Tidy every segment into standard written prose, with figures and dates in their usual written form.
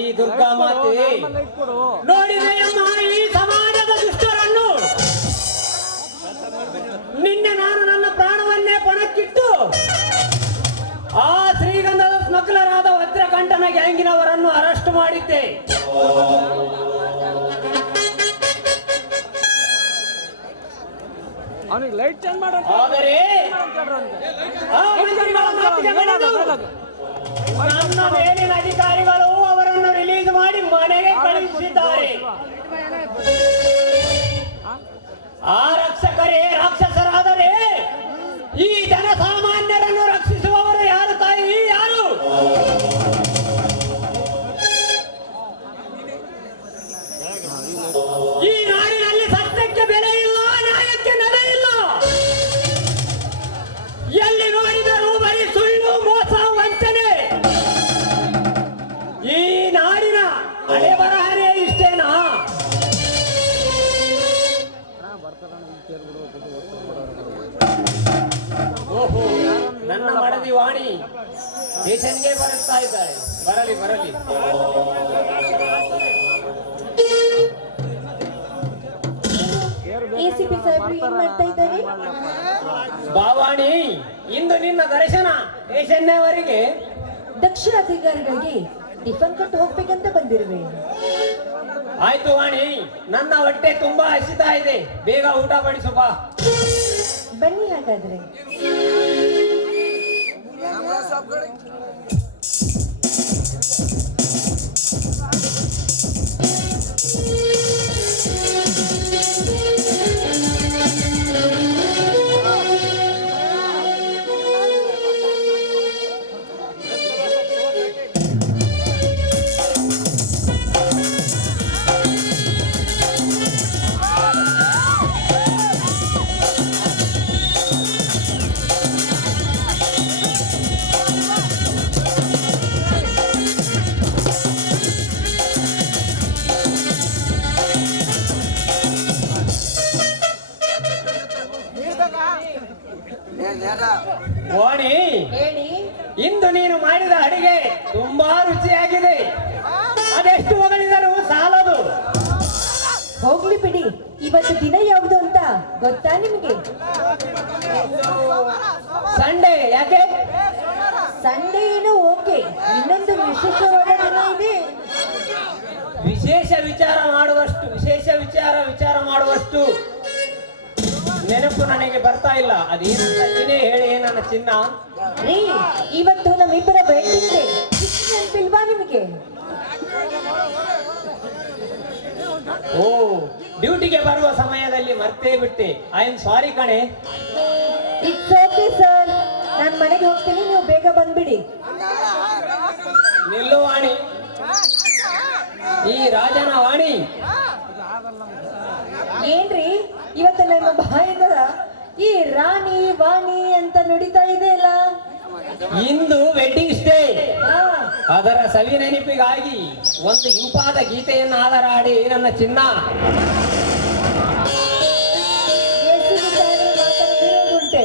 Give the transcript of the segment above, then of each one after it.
ಈ ದುರ್ಗಾ ಮಾತೆ. ನೋಡಿದೆಯಮ್ಮ ಈ ಸಮಾಜದ ದುಷ್ಟರನ್ನು. ನಿನ್ನೆ ನಾನು ನನ್ನ ಪ್ರಾಣವನ್ನೇ ಪಣಕ್ಕಿಟ್ಟು ಆ ಶ್ರೀಗಂಧದ ಸ್ಮಗ್ಲರಾದ ವಜ್ರಕಂಠನ ಗ್ಯಾಂಗಿನವರನ್ನು ಅರೆಸ್ಟ್ ಮಾಡಿದ್ದೆ. ಆದರೆ ನನ್ನ ಮೇಲಿನ ಅಧಿಕಾರಿಗಳು ಅವರನ್ನು ರಿಲೀಸ್ ಮಾಡಿ ಮನೆಗೆ ಕಳುಹಿಸಿದ್ದಾರೆ. ಆ ರಕ್ಷಕರೇ ರಾಕ್ಷಸರಾದರೆ ಈ ಜನಸಾಮಾನ್ಯರನ್ನು ರಕ್ಷಿಸುವವರು ಯಾರು ತಾಯಿ? ಯಾರು? ಈ ನಾಡಿನಲ್ಲಿ ಸತ್ಯಕ್ಕೆ ಬೆಲೆ ಇಲ್ಲ, ನ್ಯಾಯಕ್ಕೆ ನೆಲೆ ಇಲ್ಲ. ಎಲ್ಲಿ ನೋಡಿದರೂ ಬರೀ ಸುಳ್ಳು, ಮೋಸ, ವಂಚನೆ. ಈ ನಾಡಿನ ಹಣೆ ಬರಹನೇ ಇಷ್ಟೇನಾ? ಓಹೋ, ನನ್ನ ಮಡದಿ ವಾಣಿ ಸ್ಟೇಷನ್ಗೆ ಬರುತ್ತಾ ಇದ್ದಾರೆ. ಬರಲಿ ಬರಲಿ. ಎಸಿಪಿ ಸಾಹೇಬ್ರು ಏನ್ ಮಾಡ್ತಾ ಇದ್ದಾರೆ? ಬಾವಾಣಿ, ಇಂದು ನಿನ್ನ ದರ್ಶನ ಸ್ಟೇಷನ್ನವರೆಗೆ. ದಕ್ಷಿಣ ಅಧಿಕಾರಿಗಳಿಗೆ ಟಿಫನ್ ಕೊಟ್ಟು ಹೋಗ್ಬೇಕಂತ ಬಂದಿರುವೆ. ಆಯ್ತು ವಾಣಿ, ನನ್ನ ಹೊಟ್ಟೆ ತುಂಬಾ ಹಸಿತಾ ಇದೆ, ಬೇಗ ಊಟ ಬಡಿಸು ಬಾ. ಬನ್ನಿ ಹಾಗಾದ್ರೆ. ವಾಣಿ, ಇಂದು ನೀನು ಮಾಡಿದ ಅಡಿಗೆ ತುಂಬಾ ರುಚಿಯಾಗಿದೆ. ಅದೆಷ್ಟು ಹೊಗಳಿದರೂ ಸಾಲದು. ಹೋಗ್ಲಿ ಬಿಡಿ, ಇವತ್ತು ದಿನ ಯಾವುದು ಅಂತ ಗೊತ್ತಾ ನಿಮ್ಗೆ? ಸಂಡೇ. ಯಾಕೆ? ಸಂಡೇ ಏನು ಓಕೆ, ಇನ್ನೊಂದು ವಿಶೇಷವಾದ ದಿನ ಇದೆ. ವಿಶೇಷ ವಿಚಾರ ಮಾಡುವಷ್ಟು ನೆನಪು ನನಗೆ ಬರ್ತಾ ಇಲ್ಲ. ಅದೇನಂತ ನೀನೇ ಹೇಳಿ ನನ್ನ ಚಿನ್ನ. ರೀ, ಇವತ್ತು ನಮ್ಮಿಬ್ಬರ ಭೇಟಿಗೆ ನೆನಪಿಲ್ವಾ ನಿಮಗೆ? ಓ, ಡ್ಯೂಟಿಗೆ ಬರುವ ಸಮಯದಲ್ಲಿ ಮರ್ತೇ ಬಿಟ್ಟೆ. ಐ ಆಮ್ ಸಾರಿ ಕಣೆ. ಇಟ್ಸ್ ಓಕೆ ಸರ್, ನಾನು ಮನೆಗೆ ಹೋಗ್ತೀನಿ, ನೀವು ಬೇಗ ಬಂದ್ಬಿಡಿ. ನಿಲ್ಲು ವಾಣಿ, ಈ ರಾಜನ ವಾಣಿ. ಏನ್ರಿ ಇವತ್ತು ನಮ್ಮ ಬಾಯಿಂದ ಈ ರಾಣಿ ವಾಣಿ ಅಂತ ನುಡಿತಾ ಇದೆ ಅಲ್ಲ? ಇಂದು ವೆಡ್ಡಿಂಗ್ ಡೇ. ಅದರ ಸವಿ ನೆನಪಿಗಾಗಿ ಒಂದು ಇಂಪಾದ ಗೀತೆಯನ್ನು ಹಾಡಿ ನನ್ನ ಚಿನ್ನ. ಉಂಟೆ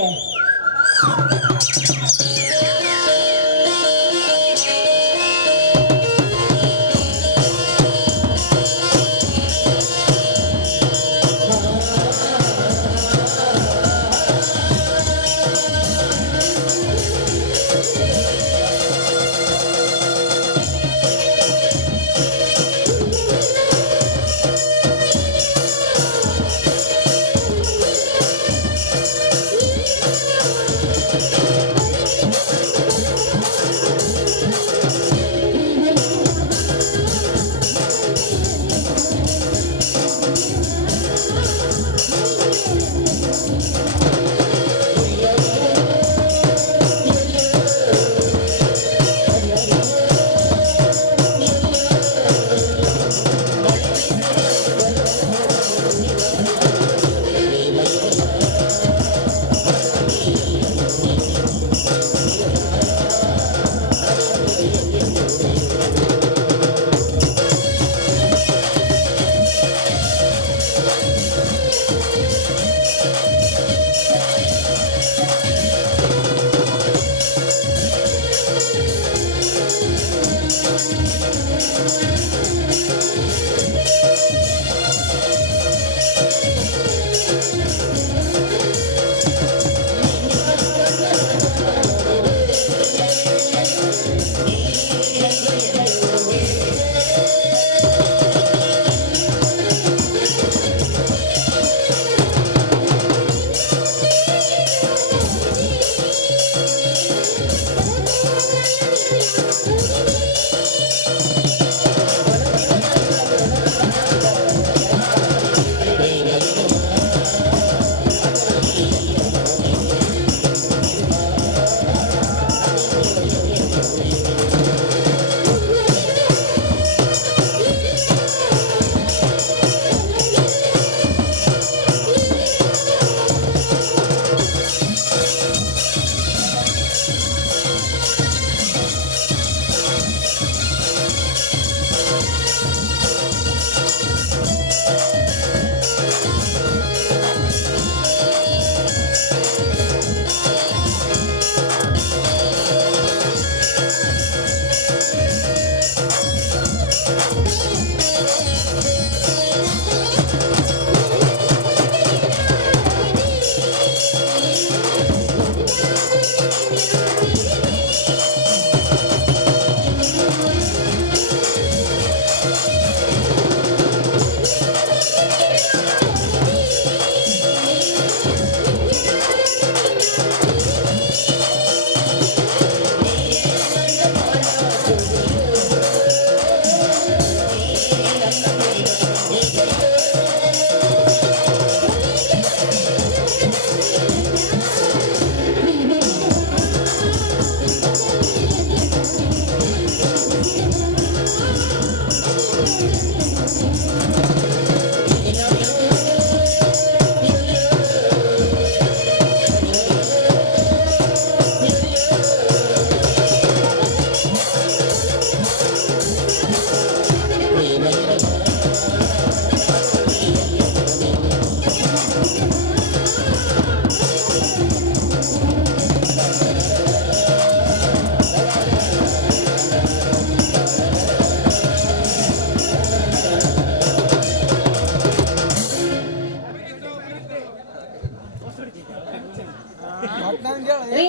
ರೀ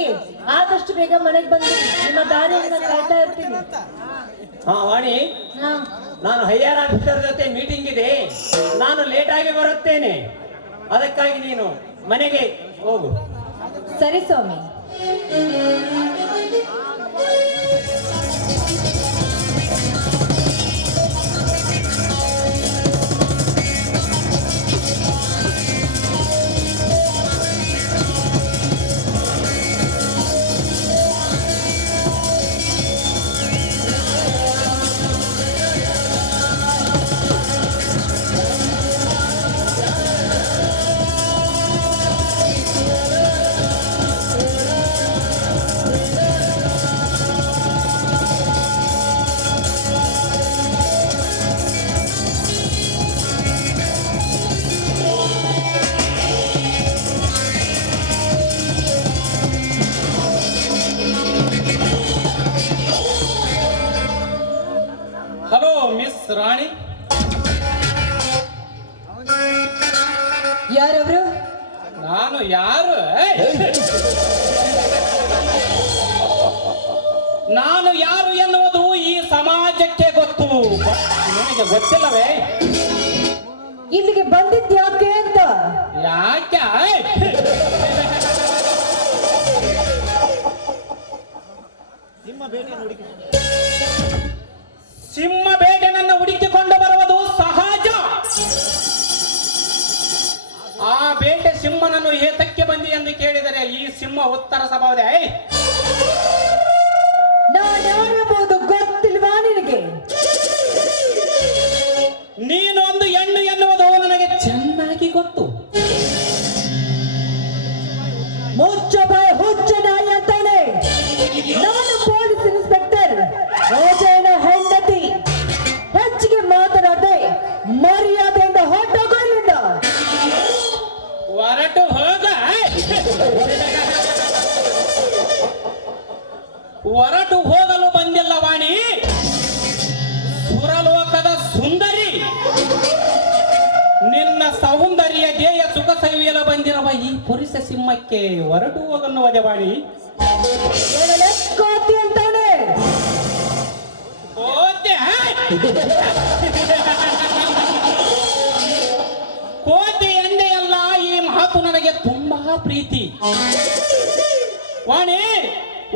ಆದಷ್ಟು ಬೇಗ ಮನೆಗೆ ಬಂದು ನಿಮ್ಮ ದಾರಿಯನ್ನ ಕಾಯ್ತಾ ಇರ್ತೀನಿ. ಹಾ ವಾಣಿ, ಹಾ ನಾನು ಹೈಯರ್ ಆಫೀಸರ್ ಜೊತೆ ಮೀಟಿಂಗ್ ಇದೆ, ನಾನು ಲೇಟ್ ಆಗಿ ಬರುತ್ತೇನೆ. ಅದಕ್ಕಾಗಿ ನೀನು ಮನೆಗೆ ಹೋಗು. ಸರಿ ಸ್ವಾಮಿ. ಹಲೋ ಮಿಸ್ ರಾಣಿ. ಯಾರವ್ರು? ನಾನು ಯಾರು? ನಾನು ಯಾರು ಎನ್ನುವುದು ಈ ಸಮಾಜಕ್ಕೆ ಗೊತ್ತು, ನಿನಗೆ ಗೊತ್ತಿಲ್ಲವೇ? ಇಲ್ಲಿಗೆ ಬಂದಿದ್ಯಾಕೆ ಅಂತ? ಯಾಕೆ? ಸಿಂಹ ಬೇಟೆನನ್ನು ಹುಡುಕಿಕೊಂಡು ಬರುವುದು ಸಹಜ. ಆ ಬೇಟೆ ಸಿಂಹನನ್ನು ಏತಕ್ಕೆ ಬಂದಿ ಎಂದು ಕೇಳಿದರೆ ಈ ಸಿಂಹ ಉತ್ತರಿಸಬಹುದೇ? ನಾನ್ಯಾರೆಂಬುದು ಗೊತ್ತಿಲ್ವಾ ನಿನಗೆ? ನೀನು ಒಂದು ಹೆಣ್ಣು ಎನ್ನುವುದು ನನಗೆ ಚೆನ್ನಾಗಿ ಗೊತ್ತು. ಮುಚ್ಚ ಬಾಯ್ ಹುಚ್ಚ ನಾಯಿ ಅಂತಾನೆ. ನಾನು ಪೊಲೀಸ್ ಇನ್ಸ್ಪೆಕ್ಟರ್ ರೋಜೇನ ಹೆಂಡತಿ. ಹೆಚ್ಚಿಗೆ ಮಾತನಾಡದೆ ಮರ್ಯಾದೆಯಿಂದ ಹೊರಟೋಗು ಇಲ್ಲಿಂದ. ಹೊರಟು ಹೋಗ. ಹೊರಟು ಹೋಗಲು ಬಂದಿಲ್ಲ ವಾಣಿ, ಸುರಲೋಕದ ಸುಂದರಿ. ನಿನ್ನ ಸೌಂದರ್ಯ ಧ್ಯೇಯ ಸುಖ ಸವಿಯಲು ಬಂದಿರುವ ಈ ಪುರುಷ ಸಿಂಹಕ್ಕೆ ಹೊರಟು ಹೋಗನ್ನುವುದೇ ವಾಣಿ? ಕೋತಿ ಅಂತಾನೆ. ಕೋತಿ? ಕೋತಿ ಎಂದೇ ಅಲ್ಲ, ಈ ಮಾತು ನನಗೆ ತುಂಬಾ ಪ್ರೀತಿ. ವಾಣಿ,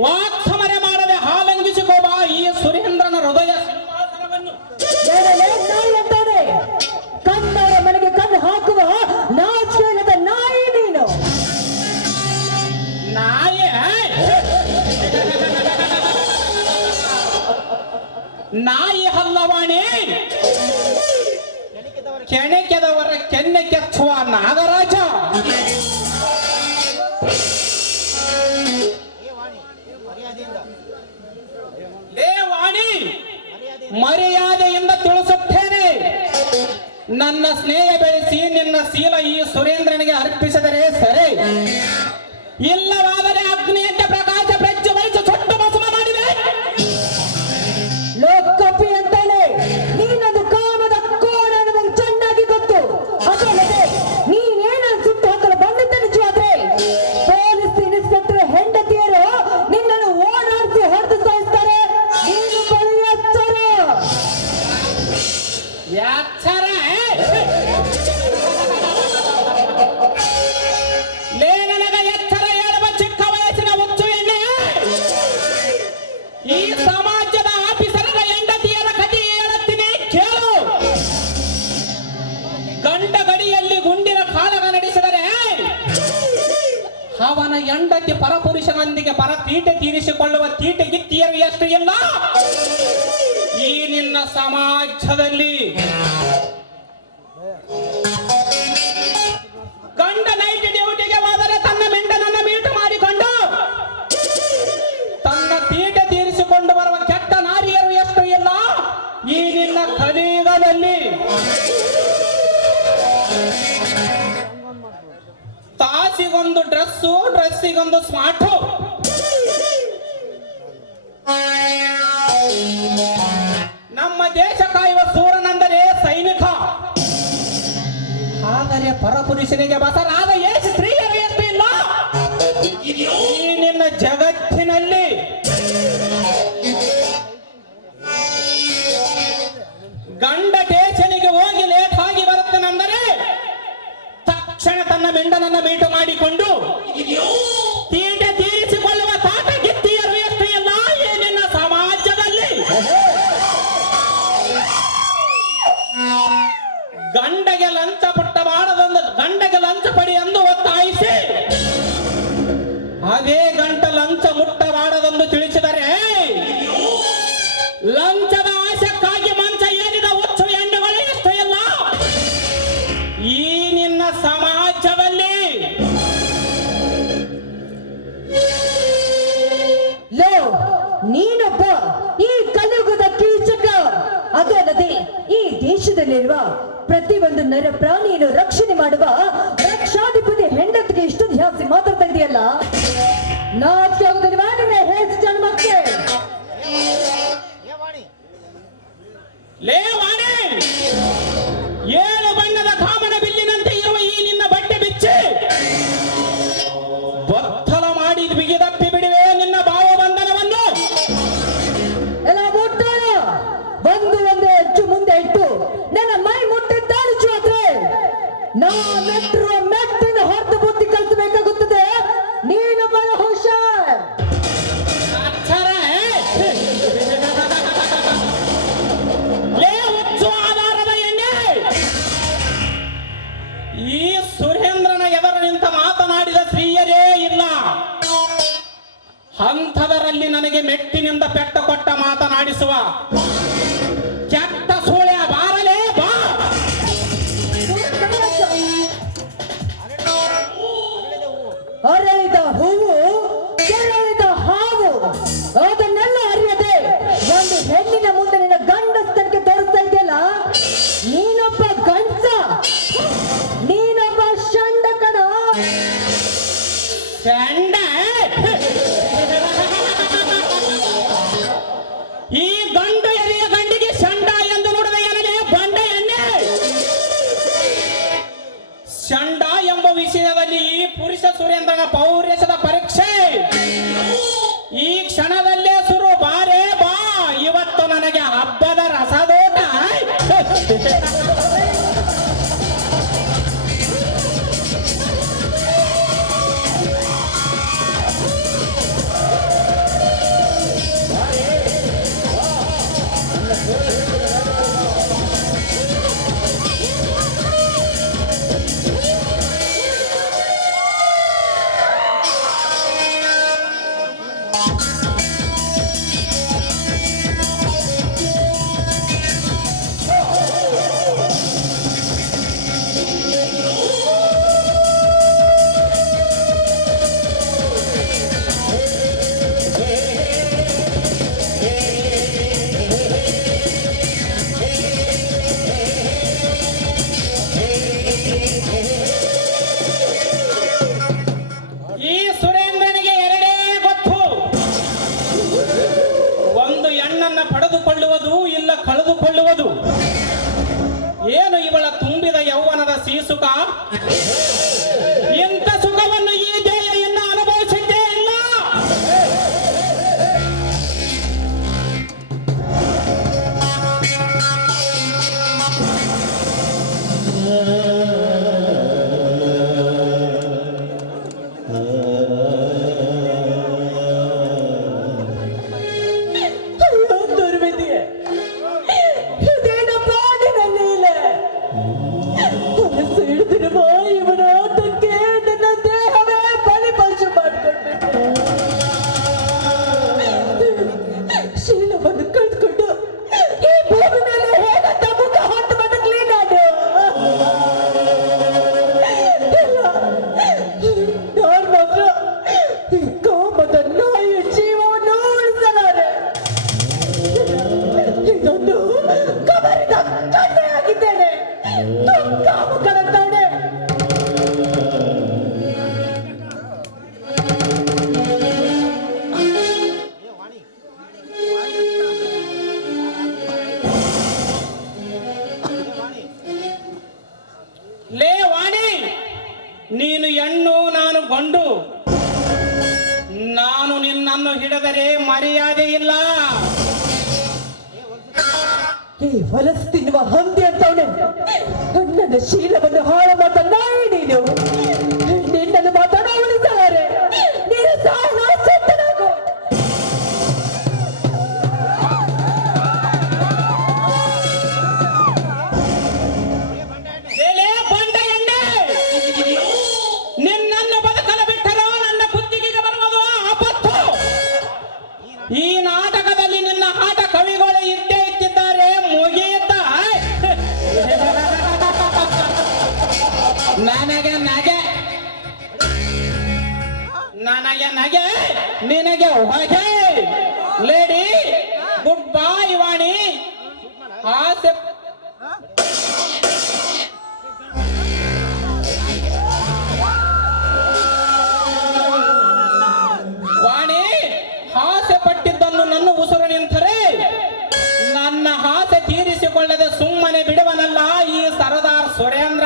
ವಾಕ್ಸಮರೆ ಮಾಡದೆ ಹಾಲಂಗಿಸಿಕೋಬಾ ಈ ಸುರೇಂದ್ರನ ಹೃದಯ ಸಿಂಹಾಸನವನ್ನು. ನಾಯಿ ಅಂತಾನೆ. ಕನ್ನಡ ಮನೆಗೆ ಕಣ್ಣು ಹಾಕುವ ನಾಚಿಕೆಯಿಲ್ಲದ ನಾಯಿ ನೀನು. ನಾಯಿ? ನಾಯಿ ಅಲ್ಲವಾಣಿ, ಕೆಣಕೆದವರ ಕೆನ್ನೆ ಕೆಚ್ಚುವ ನಾಗರಾಜ. ದೇವಾಣಿ, ಮರ್ಯಾದೆಯಿಂದ ತಿಳಿಸುತ್ತೇನೆ. ನನ್ನ ಸ್ನೇಹ ಬೆಳೆಸಿ ನಿನ್ನ ಶೀಲ ಈ ಸುರೇಂದ್ರನಿಗೆ ಅರ್ಪಿಸಿದರೆ ಸರಿ, ಇಲ್ಲವಾದರೆ ಅಗ್ನಿಯಂತೆ ಪ್ರಕಾಶ ಪ್ರಜ್ವಲಿಸಿ ಸುಟ್ಟು ಭಸ್ಮ ಮಾಡಿದೆ. ಲೋಕಪಿ ಅಂತಾನೆ. ನೀನದು ಕಾಮದ ಕೋಣ ನನಗೆ ಚೆನ್ನಾಗಿ ಗೊತ್ತು. ಅದಲ್ಲದೆ ನೀನೇನನ್ನು ಸುಟ್ಟು ಹಾಕಲು ಬಂದಿದ್ದ ನಿಜವಾದ್ರೆ ಪೊಲೀಸ್ ಇನ್ಸ್ಪೆಕ್ಟರ್ ಹೆಂಡತಿಯರು ನಿನ್ನನ್ನು ಓಡಾಡಿಸಿ ಹೊಡೆದು ಸಾಯಿಸ್ತಾರೆ. ನೀನು ಬಳಿ ಎಚ್ಚರ. ಯಾಚರ ಲೇ, ನನಗ ಎಚ್ಚರ ಹೇಳುವ ಚಿಕ್ಕ ವಯಸ್ಸಿನ ಹುಚ್ಚು ಎಣ್ಣೆ. ಈ ಸಮಾಜದ ಆಫೀಸರದ ಹೆಂಡತಿಯರ ಕಥೆ ಹೇಳುತ್ತೀನಿ ಕೇಳು. ಗಂಡ ಗಡಿಯಲ್ಲಿ ಗುಂಡಿನ ಕಾಳಗ ನಡೆಸಿದರೆ ಅವನ ಹೆಂಡತಿ ಪರಪುರುಷನೊಂದಿಗೆ ಪರ ತೀಟೆ ತೀರಿಸಿಕೊಳ್ಳುವ ತೀಟೆಗಿತ್ತಿಯರು ಎಷ್ಟು ಇಲ್ಲ ಈ ನಿನ್ನ ಸಮಾಜದಲ್ಲಿ. ಗಂಡ ನೈಟ್ ಡ್ಯೂಟಿಗೆ ಹೋದರೆ ತನ್ನ ಮೆಂಡನನ್ನ ಮೀಟು ಮಾಡಿಕೊಂಡು ತನ್ನ ತೀಟೆ ತೀರಿಸಿಕೊಂಡು ಬರುವ ಕೆಟ್ಟ ನಾರಿಯರು ಎಷ್ಟು ಇಲ್ಲ ಈ ನಿನ್ನ ಕಲಿಯುಗದಲ್ಲಿ. ತಾಸಿಗೊಂದು ಡ್ರೆಸ್ಸು, ಡ್ರೆಸ್ಸಿಗೊಂದು ಸ್ಮಾರ್ಟು. ನಮ್ಮ ದೇಶ ಕಾಯುವ ಸೂರನೆಂದರೆ ಸೈನಿಕ. ಆದರೆ ಪರಪುರುಷನಿಗೆ ಬಸರಾದ ಏಸು ಸ್ತ್ರೀಯರು ಎಷ್ಟು ಇಲ್ಲ. ಈ ನಿನ್ನ ಜಗತ್ತಿನಲ್ಲಿ ಗಂಡ ಟೇಷನಿಗೆ ಹೋಗಿ ಲೇಟ್ ಆಗಿ ಬರುತ್ತೇನೆಂದರೆ ತಕ್ಷಣ ತನ್ನ ಮೆಂಡನನ್ನ ಮೀಟು ಮಾಡಿಕೊಂಡು ತೀಟೆ ತೀರಿಸಿಕೊಳ್ಳುವ ತಾಟ ಗಿತ್ತಿಯರು ಎಷ್ಟು ಇಲ್ಲ ಈ ನಿನ್ನ ಸಮಾಜದಲ್ಲಿ. ಗಂಡಗೆ ಲಂಚ ಪುಟ್ಟಬಾರದೊಂದು ಗಂಡಗೆ ಲಂಚ ಪಡಿ ಎಂದು ಒತ್ತಾಯಿಸಿ ಅದೇ ಗಂಟ ಲಂಚ ಮುಟ್ಟಬಾರದೆಂದು ತಿಳಿಸಿದರೆ ಲಂಚದ ಆಶಕ್ಕಾಗಿ ಮಂಚ ಏರಿದ ಹುಚ್ಚು ಹೆಣ್ಣುಗಳು ಎಷ್ಟು ಇಲ್ಲ ಈ ನಿನ್ನ ಸಮಾಜದಲ್ಲಿ. ಲೋ, ನೀನೊಬ್ಬ ಈ ಕಲಿಯುಗದ ಕೀಚಕ. ಅದಲ್ಲದೆ ಈ ದೇಶದಲ್ಲಿರುವ ಪ್ರತಿಯೊಂದು ನರ ಪ್ರಾಣಿಯನ್ನು ರಕ್ಷಣೆ ಮಾಡುವ ರಕ್ಷಾಧಿಪತಿ ಹೆಂಡತಿಗೆ ಇಷ್ಟೊಂದು ಜಾಸ್ತಿ ಮಾತಾಡ್ತಾ ಇದೆಯಲ್ಲ, ನಾಚಿಕೆ ಹೆಚ್ಚು ಜನ್ಮಕ್ಕೆ. ಲೇ ವಾಣಿ, ಏಳು ಬಣ್ಣದ ಕಾಮನ ಬಿಲ್ಲಿನಂತೆ ಇರುವ ಈ ನಿನ್ನ ಬಟ್ಟೆ ಬಿಚ್ಚಿ ಬತ್ತಲ ಮಾಡಿ ಬಿಗಿದಪ್ಪಿ ಬಿಡುವೆ ನಿನ್ನ ಭಾವ ಬಂಧನವನ್ನು. ಎಲ್ಲ ಮುಟ್ಟಾಳ ಒಂದೇ ಹೆಚ್ಚು ಮುಂದೆ ಇಟ್ಟು ನನ್ನ ಮೈ ಮುಟ್ಟಿದ್ದಾಳು ಆದ್ರೆ ನಾ ಮೆಟ್ಟಿರುವ ಮೆಟ್ಟಿನ ಹೊರತು ಬುದ್ಧಿ ಕಲಿಸಬೇಕಾಗುತ್ತದೆ. ನೀನು ಬಹಳ ಹುಷಾರ್. ಅಕ್ಷರ ಲೇ ಹುಚ್ಚು ಆಧಾರದ ಎಣ್ಣೆ, ಈ ಸುರೇಂದ್ರನ ಎದುರು ನಿಂತ ಮಾತನಾಡಿದ ಸ್ತ್ರೀಯರೇ ಇಲ್ಲ. ಅಂಥದರಲ್ಲಿ ನನಗೆ ಮೆಟ್ಟಿನಿಂದ ಪೆಟ್ಟು ಕೊಟ್ಟ ಮಾತನಾಡಿಸುವ ಕೆಟ್ಟ ಸೂಳ್ಯ ಬಾರಲೇ ಬಾ. ಅರಳಿದ ಹೂವು ಕೆರಳಿದ ಹಾವು ಅದನ್ನೆಲ್ಲ ಅರಿಯದೆ ಒಂದು ಹೆಣ್ಣಿನ ಮುಂದೆ ನಿನ್ನ ಗಂಡಸ್ತನಕ್ಕೆ ತೋರಿಸ್ತಾ ಇದೆಯಲ್ಲ. ನೀನೊಬ್ಬ ಗಂಡಸ, ನೀನೊಬ್ಬ ಷಂಡ ಕಣ. ಚಂಡ ಈ ಗಂಡು ಎದೆಯ ಗಂಡಿಗೆ ಚಂಡ ಎಂದು ನೋಡಿದ ನನಗೆ ಬಂಡ ಎಣ್ಣೆ. ಚಂಡ ಎಂಬ ವಿಷಯದಲ್ಲಿ ಈ ಪುರುಷ ಸುರೇಂದ್ರನ ಪೌರುಷದ ಪರೀಕ್ಷೆ ಈ ಕ್ಷಣದಲ್ಲೇ ಶುರು. ಬಾರೇ ಬಾ, ಇವತ್ತು ನನಗೆ ಹಬ್ಬದ ರಸದೋಟ. ಈ ಸುರೇಂದ್ರನಿಗೆ ಎರಡೇ ಗೊತ್ತು, ಹಿಡಿದರೆ ಮರ್ಯಾದೆ ಇಲ್ಲ. ಈ ಹೊಲಸು ತಿನ್ನುವ ಹಂದಿ ಅಂತವನೆ ನನ್ನ ಶೀಲವನ್ನು ಹಾಳು ಮಾತನ್ನ ನೀನು ನಿನ್ನನ್ನು ಮಾತಾಡ ಉಳಿಸಲಾರೆ. ನೀನು ಸಾಯಣ ಸತ್ತನಾಗು. ಎಲೆ ಬಂಡ ಎಣ್ಣೆ, ನಿನ್ನನ್ನು ಬದುಕಲು ಬಿಟ್ಟರೋ ನನ್ನ ಕುತ್ತಿಗೆಗೆ ಬರುವುದು ಆಪತ್ತು. ಈ ನಾಟಕದಲ್ಲಿ ನಿನ್ನ ಆಟ ಕವಿಗಳು ಇದ್ದೇ ಇಟ್ಟಿದ್ದಾರೆ. ಮುಗಿಯುತ್ತ ನನಗೆ ನಗೆ, ನನಗೆ ನಗೆ, ನಿನಗೆ ಹೊಗೆ. ಲೇಡಿ ಗುಡ್ ಬಾಯ್ ವಾಣಿ. ಆಸೆ ವಾಣಿ, ಆಸೆ ಪಟ್ಟಿದ್ದನ್ನು ನನ್ನ ಉಸಿರು ನಿಂತರೆ ನನ್ನ ಆಸೆ ತೀರಿಸಿಕೊಳ್ಳದೆ ಸುಮ್ಮನೆ ಬಿಡುವನಲ್ಲ ಈ ಸರದಾರ್ ಸುರೇಂದ್ರ.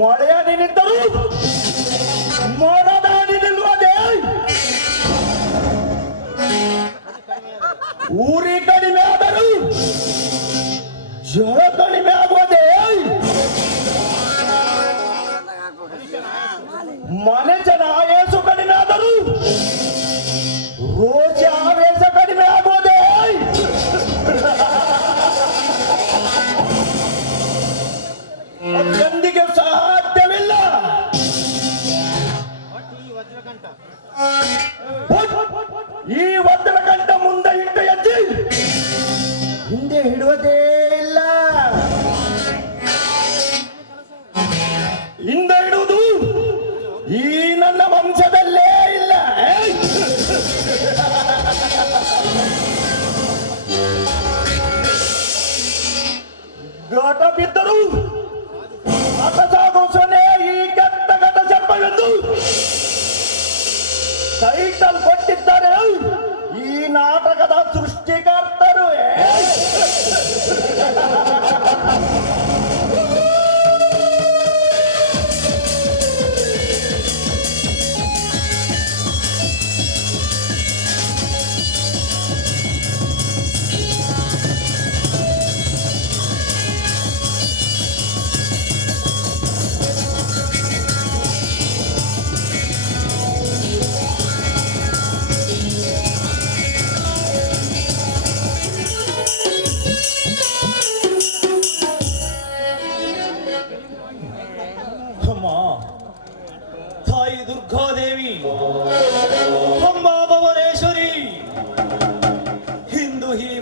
ಮಳೆಯಾಡಿ ನಿಂತರು ಮೋಡದಾಡಿ ನಿಲ್ಲುವುದೇ. ಊರಿ ಕಡಿಮೆ ಆದರೂ ಜಲ ಕಡಿಮೆ ಆಗುವುದೇ. ಮನುಷ್ಯನ ಆಯಸ್ಸು ಕಡಿಮೆ ಆದರೂ ರೋಜ ಆವೇಶ ಕಡಿಮೆ ಆಗುವುದೇ. ಎಂದಿಗೆ ಸಾಧ್ಯವಿಲ್ಲ. ಈ ವಜ್ರಕಂಠ ಮುಂದೆ ಇಟ್ಟು ಎತ್ತಿ ಹಿಂದೆ ಹಿಡುವುದೇ ಇಲ್ಲ. ಹಿಂದೆ ಇಡುವುದು ಈ ನನ್ನ ವಂಶದಲ್ಲೇ ಇಲ್ಲ. ಘಟ ಬಿದ್ದರು ಅಕಸಾಗೋಸನೆ ಈ ಕೆಟ್ಟ ಘಟ ಸರ್ಪವೆಂದು ಟೈಟಲ್ ಕೊಟ್ಟಿದ್ದಾರೆ ಈ ನಾಟಕದ ಸೃಷ್ಟಿಕರ್ತರು.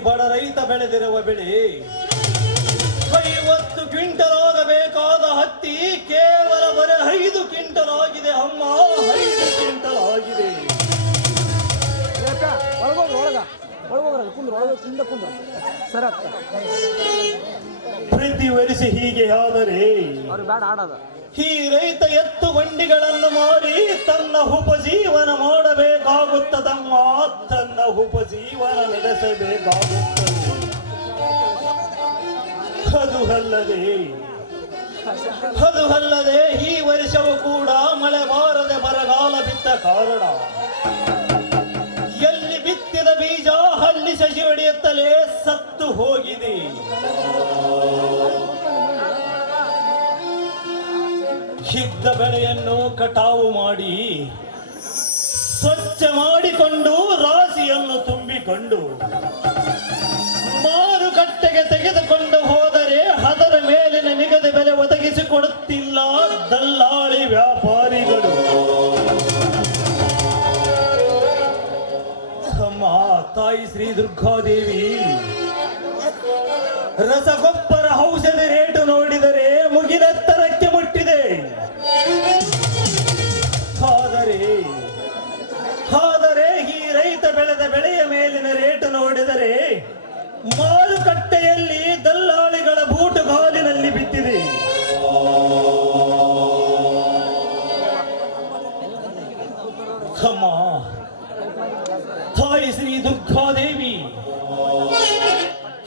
ಬಡ ರೈತ ಬೆಳೆದಿರುವ ಬೆಳೆ 50 ಕ್ವಿಂಟಲ್ ಆಗಬೇಕಾದ ಹತ್ತಿ ಕೇವಲ ಬರೀ 5 ಕ್ವಿಂಟಲ್ ಆಗಿದೆ ಅಮ್ಮ, 5 ಕ್ವಿಂಟಲ್ ಆಗಿದೆ. ಪ್ರತಿ ವರ್ಷ ಹೀಗೆ ಆದರೆ ಈ ರೈತ ಎತ್ತು ಬಂಡಿಗಳನ್ನು ಮಾರಿ ತನ್ನ ಉಪಜೀವನ ಮಾಡಬೇಕಾಗುತ್ತದಮ್ಮ, ತನ್ನ ಉಪಜೀವನ ನಡೆಸಬೇಕಾಗುತ್ತದೆ. ಅದು ಅಲ್ಲದೆ ಈ ವರ್ಷವೂ ಕೂಡ ಮಳೆ ಬಾರದೆ ಬರಗಾಲ ಬಿದ್ದ ಕಾರಣ ಎಲ್ಲಿ ಬಿತ್ತಿದ ಬೀಜ ಹಳ್ಳಿ ಸಸಿ ಹೊಡೆಯುತ್ತಲೇ ಸತ್ತು ಹೋಗಿದೆ. ಇದ್ದ ಬೆಳೆಯನ್ನು ಕಟಾವು ಮಾಡಿ ಸ್ವಚ್ಛ ಮಾಡಿಕೊಂಡು ರಾಶಿಯನ್ನು ತುಂಬಿಕೊಂಡು ಮಾರುಕಟ್ಟೆಗೆ ತೆಗೆದುಕೊಂಡು ಹೋದರೆ ಅದರ ಮೇಲಿನ ನಿಗದಿ ಬೆಲೆ ಒದಗಿಸಿಕೊಡುತ್ತಿಲ್ಲ ದಲ್ಲಾಳಿ ವ್ಯಾಪಾರಿಗಳು. ಅಮ್ಮ ತಾಯಿ ಶ್ರೀ ದುರ್ಗಾದೇವಿ, ರಸಗೊಬ್ಬರ ಔಷಧಿ ರೇಟು ನೋಡಿದರೆ ಮುಗಿಲೆತ್ತರಕ್ಕೆ ಮುಟ್ಟಿದೆ. ಆದರೆ ಈ ರೈತ ಬೆಳೆದ ಬೆಳೆಯ ಮೇಲಿನ ರೇಟು ನೋಡಿದರೆ ಮಾರುಕಟ್ಟೆಯಲ್ಲಿ ದಲ್ಲಾಳಿಗಳ ಬೂಟುಗಾಲಿನಲ್ಲಿ ಬಿದ್ದಿದೆ. ಅಮ್ಮ ತಾಯಿ ಶ್ರೀ ದುರ್ಗಾದೇವಿ,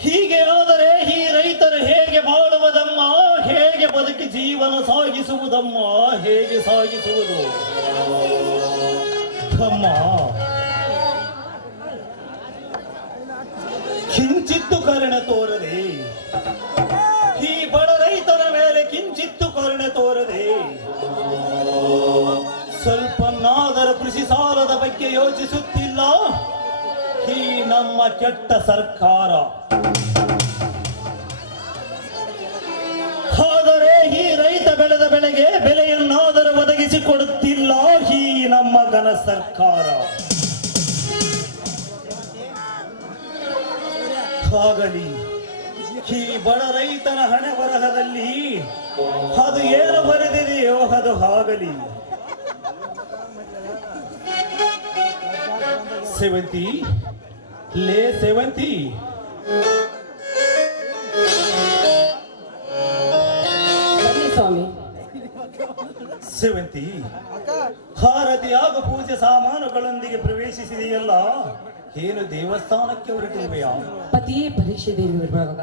ಹೀಗೆ ಆದರೆ ಈ ರೈತರು ಹೇಗೆ ಬಾಳುವುದಮ್ಮ, ಹೇಗೆ ಬದುಕಿ ಜೀವನ ಸಾಗಿಸುವುದಮ್ಮ, ಹೇಗೆ ಸಾಗಿಸುವುದು ಅಮ್ಮ? ಕಿಂಚಿತ್ತು ಕರುಣೆ ತೋರದೆ ಈ ಬಡ ರೈತರ ಮೇಲೆ ಕಿಂಚಿತ್ತು ಕರುಣೆ ತೋರದೆ ಸ್ವಲ್ಪನಾದರ ಕೃಷಿ ಸಾಲದ ಬಗ್ಗೆ ಯೋಚಿಸುತ್ತಿಲ್ಲ ಈ ನಮ್ಮ ಕೆಟ್ಟ ಸರ್ಕಾರ. ಆದರೆ ಈ ರೈತ ಬೆಳೆದ ಬೆಳೆಗೆ ಬೆಲೆಯನ್ನಾದರೂ ಒದಗಿಸಿಕೊಡುತ್ತಿಲ್ಲ ಈ ನಮ್ಮ ಘನ ಸರ್ಕಾರ. ಆಗಲಿ ಈ ಬಡ ರೈತನ ಹಣೆ ಬರಹದಲ್ಲಿ ಅದು ಏನು ಬರೆದಿದೆಯೋ ಅದು ಆಗಲಿ. ಸೇವಂತಿ, ಲೇ ಸೇವಂತಿ, ಸ್ವಾಮಿ. ಸೇವಂತಿ, ಹಾರತಿ ಹಾಗೂ ಪೂಜೆ ಸಾಮಾನುಗಳೊಂದಿಗೆ ಪ್ರವೇಶಿಸಿದೆಯಲ್ಲ, ಏನು ದೇವಸ್ಥಾನಕ್ಕೆ ಹೊರಟಿರುವೆಯಾ? ಪತಿಯೇ ಪರೀಕ್ಷೆ ದೇವಿ ಬರುವಾಗ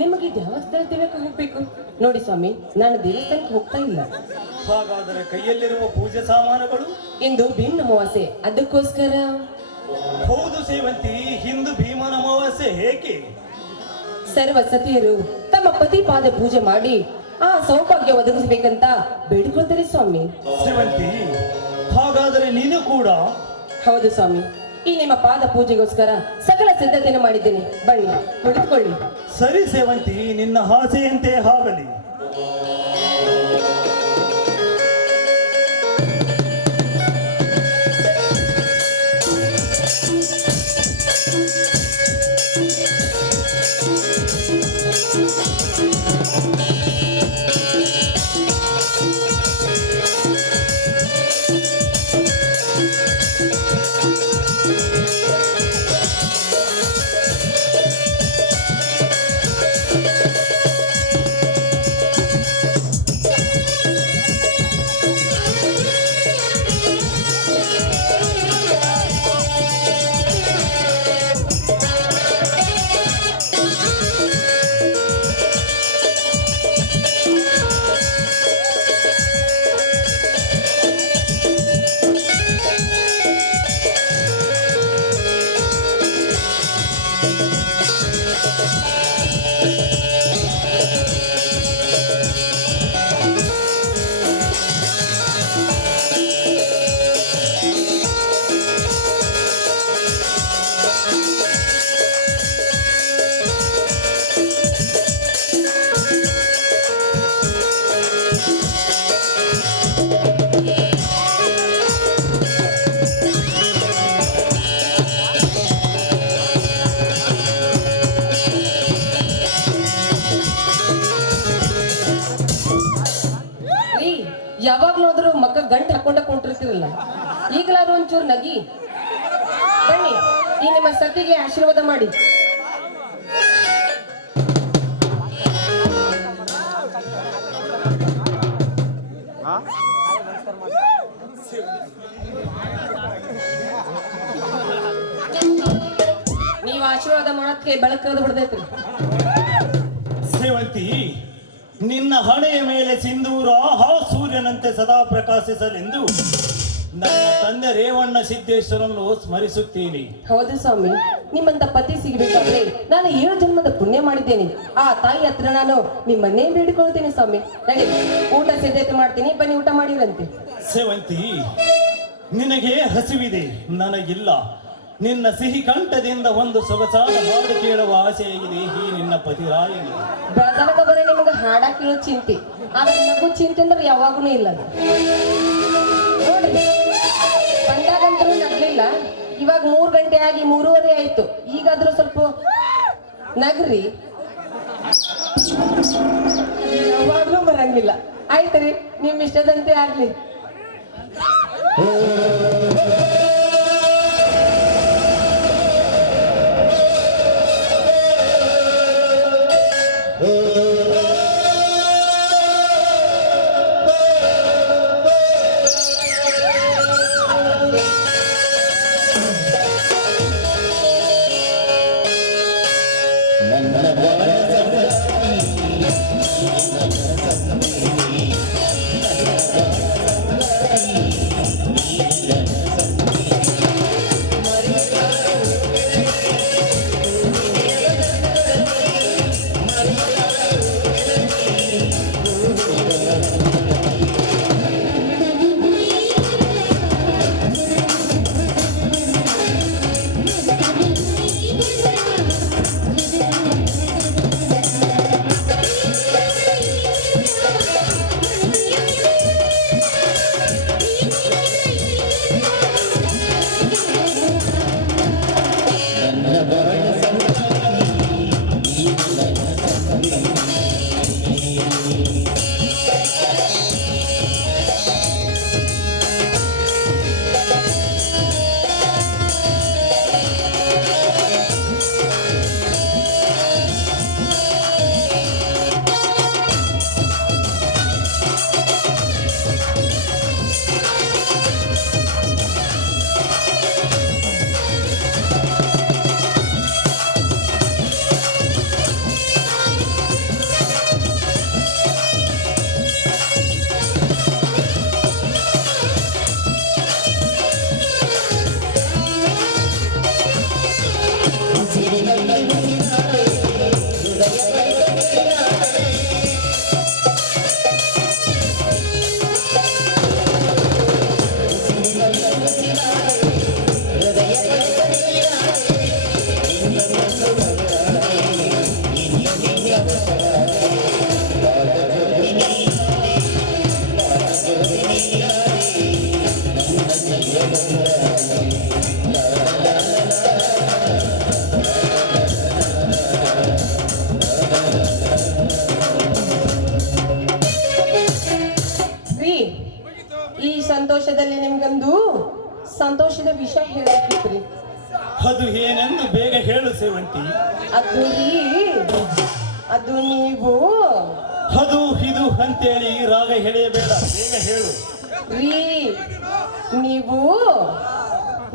ನಿಮಗೆ ದೇವಸ್ಥಾನಕ್ಕೆ ಹೋಗ್ಬೇಕು ನೋಡಿ ಸ್ವಾಮಿ, ನಾನು ದೇವಸ್ಥಾನಕ್ಕೆ ಹೋಗ್ತಾ ಇಲ್ಲ. ಹಾಗಾದರೆ ಕೈಯಲ್ಲಿರುವ ಪೂಜೆ ಸಾಮಾನುಗಳು? ಇಂದು ಭೀಮನ ಅಮಾವಾಸ್ಯೆ, ಅದಕ್ಕೋಸ್ಕರ. ಹೌದು ಸೇವಂತಿ, ಹಿಂದೂ ಭೀಮನ ಅಮಾವಾಸ್ಯೆ. ಏಕೆ? ಸರ್ವ ಸತಿಯರು ತಮ್ಮ ಪತಿ ಪಾದ ಪೂಜೆ ಮಾಡಿ ಆ ಸೌಭಾಗ್ಯ ಒದಗಿಸಬೇಕಂತ ಬೇಡಿಕೊಳ್ತಾರೆ ಸ್ವಾಮಿ. ಸೇವಂತಿ, ಹಾಗಾದರೆ ನೀನು ಕೂಡ? ಹೌದು ಸ್ವಾಮಿ, ಈ ನಿಮ್ಮ ಪಾದ ಪೂಜೆಗೋಸ್ಕರ ಸಕಲ ಸಿದ್ಧತೆಯನ್ನು ಮಾಡಿದ್ದೇನೆ, ಬನ್ನಿ ಕುಳಿತುಕೊಳ್ಳಿ. ಸರಿ ಸೇವಂತಿ, ನಿನ್ನ ಆಸೆಯಂತೆ ಆಗಲಿ. ಬಿಟ್ರಲ್ಲ, ಈಗಲಾದ್ರೂ ಒಂಚೂರು ನಗಿ. ಬನ್ನಿ, ಈ ನಿಮ್ಮ ಸತಿಗೆ ಆಶೀರ್ವಾದ ಮಾಡಿ. ನೀವು ಆಶೀರ್ವಾದ ಮಾಡಕ್ಕೆ ಬೆಳಕದು ಬಿಡ್ದೈತ್ರಿ. ಸೇವಂತಿ, ನಿನ್ನ ಹಣೆಯ ಮೇಲೆ ಸಿಂಧೂರ ಸೂರ್ಯನಂತೆ ಸದಾ ಪ್ರಕಾಶಿಸಲೆಂದು ನನ್ನ ತಂದೆ ರೇವಣ್ಣ ಸಿದ್ದೇಶ್ವರನ್ನು ಸ್ಮರಿಸುತ್ತೀನಿ. ಹೌದು ಸ್ವಾಮಿ, ನಿಮ್ಮಂತ ಪತಿ ಸಿಗಬೇಕಾದ್ರೆ ನಾನು 7 ಜನ್ಮದ ಪುಣ್ಯ ಮಾಡಿದ್ದೇನೆ. ಆ ತಾಯಿ ಹತ್ರ ನಾನು ನಿಮ್ಮನ್ನೇ ಬೇಡಿಕೊಳ್ತೇನೆ ಸ್ವಾಮಿ. ನಡಿ, ಊಟ ಸಿದ್ಧತೆ ಮಾಡ್ತೀನಿ, ಬನ್ನಿ ಊಟ ಮಾಡಿರಂತೆ. ಸೇವಂತಿ, ನಿನಗೆ ಹಸಿವಿದೆ, ನನಗಿಲ್ಲ. ನಿನ್ನ ಸಿಹಿ ಕಂಠದಿಂದ ಒಂದು ಸೊಗಸಾದ ಹಾಡು ಕೇಳುವ ಆಸೆಯಾಗಿದೆ ಈ ನಿನ್ನ ಪತಿರಾಯನಿ. ಬೆಳತನಕ ಬರೀ ನಿಮಗೆ ಹಾಡ ಕೇಳೋ ಚಿಂತೆ, ಆದ್ರೆ ನಗು ಚಿಂತೆ ಅಂದ್ರೆ ಯಾವಾಗೂ ಇಲ್ಲ. ನೋಡ್ರಿ, ಬಂದಾಗಂತೂ ನಗ್ಲಿಲ್ಲ. ಇವಾಗ 3 ಗಂಟೆ ಆಗಿ 3:30 ಆಯ್ತು. ಈಗಾದ್ರೂ ಸ್ವಲ್ಪ ನಗ್ರಿ. ಯಾವಾಗ್ಲೂ ಬರಂಗಿಲ್ಲ. ಆಯ್ತ್ರಿ, ನಿಮ್ ಇಷ್ಟದಂತೆ ಆಗ್ಲಿ. ಈ ಸಂತೋಷದಲ್ಲಿ ನಿಮ್ಗೊಂದು ಸಂತೋಷದ ವಿಷಯ ಹೇಳಬೇಕಿತ್ರಿ. ಅದು ಏನೆಂದು ಬೇಗ ಹೇಳು ಸೇವಂತಿ. ಅದು ನೀವು ಅದು ಇದು ಅಂತೇಳಿ ರಾಗ ಹೇಳಬೇಡ, ಬೇಗ ಹೇಳು.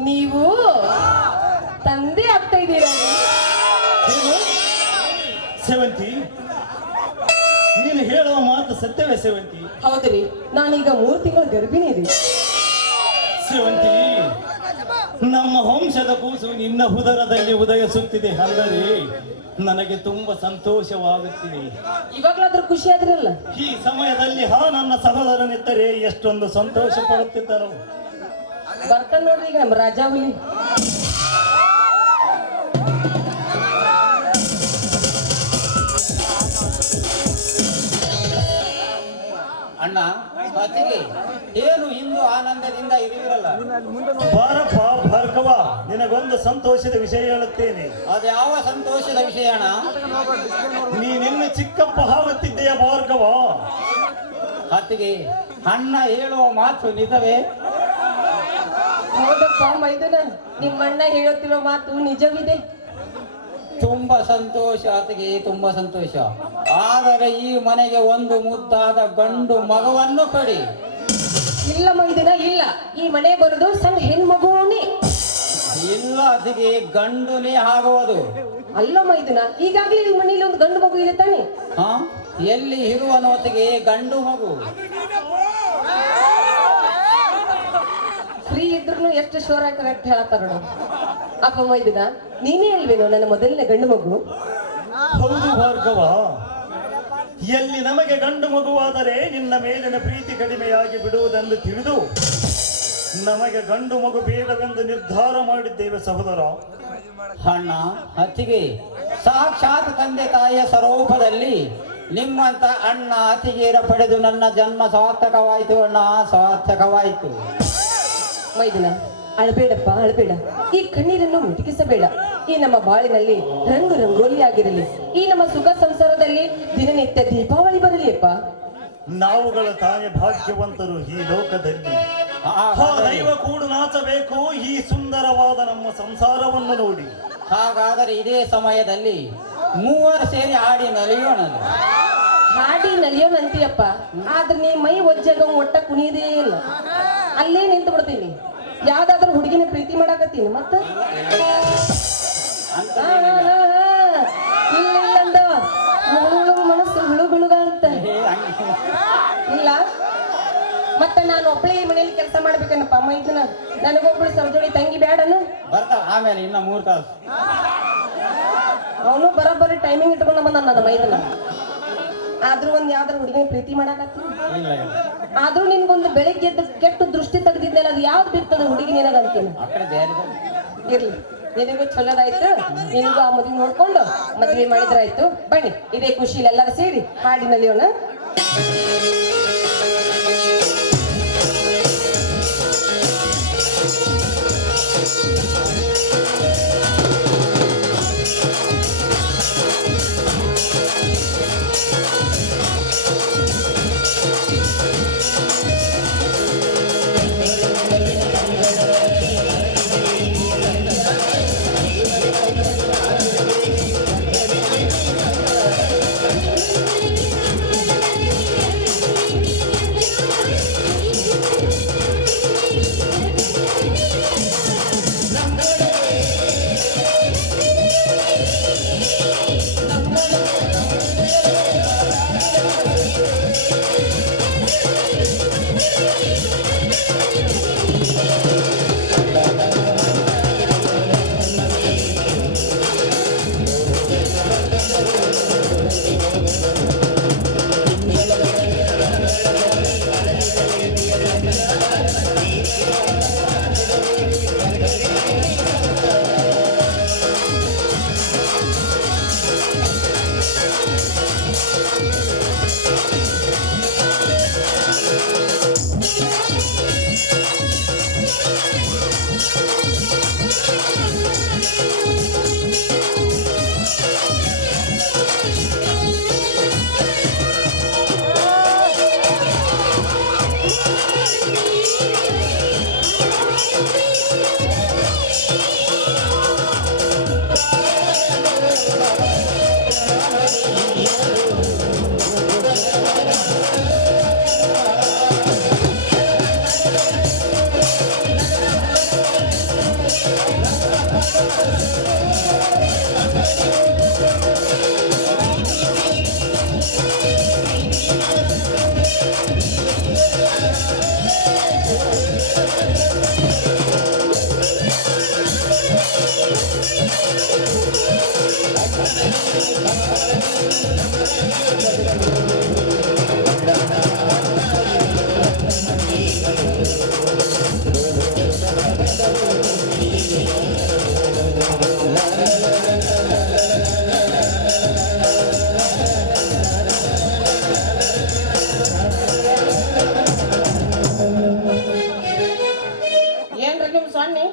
ನೀವು ತಂದೆ ಆಗ್ತಾ ಇದ್ದೀರಾ ಸೇವಂತಿ. ನೀನು ಹೇಳುವ ಮಾತು ಸತ್ಯವೇ ಸೇವಂತಿ? ಹೌದ್ರಿ, ನಾನೀಗ 3 ತಿಂಗಳ ಗರ್ಭಿಣಿ ಇದೀನಿ. ಸೇವಂತಿ, ನಮ್ಮ ವಂಶದ ಕೂಸು ನಿನ್ನ ಉದರದಲ್ಲಿ ಉದಯಿಸುತ್ತಿದೆ ಅಲ್ಲದೆ ನನಗೆ ತುಂಬಾ ಸಂತೋಷವಾಗುತ್ತಿದೆ. ಇವಾಗ್ಲಾದ್ರೂ ಖುಷಿ ಆದ್ರಲ್ಲ. ಈ ಸಮಯದಲ್ಲಿ ನನ್ನ ಸಹೋದರನಿದ್ದರೆ ಎಷ್ಟೊಂದು ಸಂತೋಷ ಪಡುತ್ತಿದ್ದರು. ಬರ್ತಾನೆ ನೋಡ್ರಿ ಈಗ ನಮ್ಮ ರಾಜಾವಲಿ. ಅಣ್ಣ ಪತಿಗೆ ಏನು ಇಂದು ಆನಂದದಿಂದ ಇರುವಿರಲ್ಲ? ಬಾರಪ್ಪ ಭಾರ್ಗವ, ನಿನಗೊಂದು ಸಂತೋಷದ ವಿಷಯ ಹೇಳುತ್ತೇನೆ. ಅದ್ಯಾವ ಸಂತೋಷದ ವಿಷಯ ಅಣ್ಣ? ನೀನಿನ್ನು ಚಿಕ್ಕಪ್ಪ ಆಗುತ್ತಿದ್ದೆಯ ಭಾರ್ಗವ. ಅತ್ತಿಗೆ, ಅಣ್ಣ ಹೇಳುವ ಮಾತು ನಿಜವೇ? ಹೌದಪ್ಪ ಮೈದುನ, ನಿಮ್ಮಣ್ಣ ಹೇಳುತ್ತಿರೋ ಮಾತು ನಿಜವಿದೆ. ತುಂಬಾ ಸಂತೋಷ ಆತಗೆ, ತುಂಬಾ ಸಂತೋಷ. ಆದರೆ ಈ ಮನೆಗೆ ಒಂದು ಮುದ್ದಾದ ಗಂಡು ಮಗವನ್ನು ಕೊಡಿ. ಇಲ್ಲ ಮೈದುನ, ಇಲ್ಲ. ಈ ಮನೆ ಬರೋದು ಸಣ್ಣ ಹೆಣ್ಮಗುವನೇ. ಇಲ್ಲ, ಅದಕ್ಕೆ ಗಂಡುನೇ ಆಗುವುದು. ಅಲ್ಲ ಮೈದುನ, ಈಗಾಗಲೇ ಈ ಮನೆಯಲ್ಲಿ ಒಂದು ಗಂಡು ಮಗು ಇದೆ ತಾನೆ? ಹ, ಎಲ್ಲಿ ಇರುವ ನೋತಿಗೆ ಗಂಡು ಮಗು. ಫ್ರೀ ಇದ್ರು ಎಷ್ಟು ಶೋರ್ ಆಗಿ ಕರೆಕ್ಟ್ ಹೇಳತ್ತಾರ ನೋಡು. ಅಪ್ಪ ಮೈದುನ, ನೀನೇ ಅಲ್ವೇನೋ ನನ್ನ ಮೊದಲನೇ ಗಂಡು ಮಗು? ಹೌದು ಭಾರ್ಗವ, ಎಲ್ಲಿ ನಮಗೆ ಗಂಡು ಮಗುವಾದರೆ ನಿನ್ನ ಮೇಲಿನ ಪ್ರೀತಿ ಕಡಿಮೆಯಾಗಿ ಬಿಡುವುದೆಂದು ತಿಳಿದು ನಮಗೆ ಗಂಡು ಮಗು ಬೇಡವೆಂದು ನಿರ್ಧಾರ ಮಾಡಿದ್ದೇವೆ ಸಹೋದರ. ಅಣ್ಣ, ಅತ್ತಿಗೆ ಸಾಕ್ಷಾತ್ ತಂದೆ ತಾಯಿಯ ಸ್ವರೂಪದಲ್ಲಿ ನಿಮ್ಮಂತ ಅಣ್ಣ ಅತ್ತಿಗೆಯರ ಪಡೆದು ನನ್ನ ಜನ್ಮ ಸಾರ್ಥಕವಾಯಿತು ಅಣ್ಣ, ಸಾರ್ಥಕವಾಯಿತು. ಮೈದುನ, ಅಳಬೇಡಪ್ಪ, ಅಳಬೇಡ. ಈ ಕಣ್ಣೀರನ್ನು ಮಿಟಕಿಸಬೇಡ. ಈ ನಮ್ಮ ಬಾಳಿನಲ್ಲಿ ರಂಗು ರಂಗೋಲಿ ಆಗಿರಲಿ. ಈ ನಮ್ಮ ಸುಖ ಸಂಸಾರದಲ್ಲಿ ದಿನನಿತ್ಯ ದೀಪಾವಳಿ ಬರಲಿಯಪ್ಪ. ನಾವುಗಳ ತಾನೇ ಭಾಗ್ಯವಂತರು ಈ ಲೋಕದಲ್ಲಿ. ದೈವ ಕೂಡು ನಾಚಬೇಕು ಈ ಸುಂದರವಾದ ನಮ್ಮ ಸಂಸಾರವನ್ನು ನೋಡಿ. ಹಾಗಾದರೆ ಇದೇ ಸಮಯದಲ್ಲಿ ಮೂವರು ಸೇರಿ ಹಾಡಿ ನಲಿಯೋಣ. ಹಾಡಿ ನಲಿಯೋನಂತೀಯಪ್ಪ, ಆದ್ರೆ ನೀ ಮೈ ಒಜ್ಜಾಗ ಒಟ್ಟ ಕುಣಿಯದೇ ಇಲ್ಲ. ಅಲ್ಲೇ ನಿಂತು ಬಿಡ್ತೀನಿ. ಯಾವ್ದಾದ್ರು ಹುಡುಗಿನ ಪ್ರೀತಿ ಮಾಡಾಕತ್ತೀನಿ ಮತ್ತ ಇಲ್ಲ ಇಲ್ಲಂದ ಮನಸ್ಸು ಹುಳುಗುಳುಗ ಅಂತ ಇಲ್ಲ. ಮತ್ತೆ ನಾನು ಒಬ್ಳೆ ಈ ಮನೇಲಿ ಕೆಲಸ ಮಾಡ್ಬೇಕನ್ನಪ್ಪ. ಅಮ್ಮ ಇದನ್ನ ನನಗೊಬ್ಳು ಸರ್ಜೋಡಿ ತಂಗಿ ಬೇಡನು? ಬರ್ತಾವ ಆಮೇಲೆ ಇನ್ನ 3 ತಾಸು. ಅವನು ಬರೋಬ್ಬರಿ ಟೈಮಿಂಗ್ ಇಟ್ಕೊಂಡ ಬಂದ ನನ್ನ ಮೈದನ. ಆದ್ರೂ ಒಂದ್ ಯಾವ್ದಾರು ಹುಡುಗಿನ ಪ್ರೀತಿ ಮಾಡಾಕತ್ತೀನಿ. ಇಲ್ಲ ಇಲ್ಲ, ಆದ್ರೂ ನಿನ್ಗೊಂದು ಬೆಳಿಗ್ಗೆ ಎದ್ದು ಕೆಟ್ಟು ದೃಷ್ಟಿ ತೆಗೆದಿದ್ದೆಲ್ಲ ಅದು ಯಾವ್ದು ಬಿರ್ತದ ಹುಡುಗಿ ನಿನಗಂತೀನಿ. ಆ ಕಡೆ ಬೇರೆ ಇರ್ಲಿ, ನಿನಗೂ ಚಲೋದಾಯ್ತು. ನಿನಗೂ ಆ ಮದುವೆ ನೋಡ್ಕೊಂಡು ಮದುವೆ ಮಾಡಿದ್ರಾಯ್ತು. ಬನ್ನಿ, ಇದೇ ಖುಷಿಲಿ ಎಲ್ಲರೂ ಸೇರಿ ಹಾಡಿನಲ್ಲಿಯೋಣ. ಏನ್ರಿ ನಿಮ್ ಸೊನ್ನೆ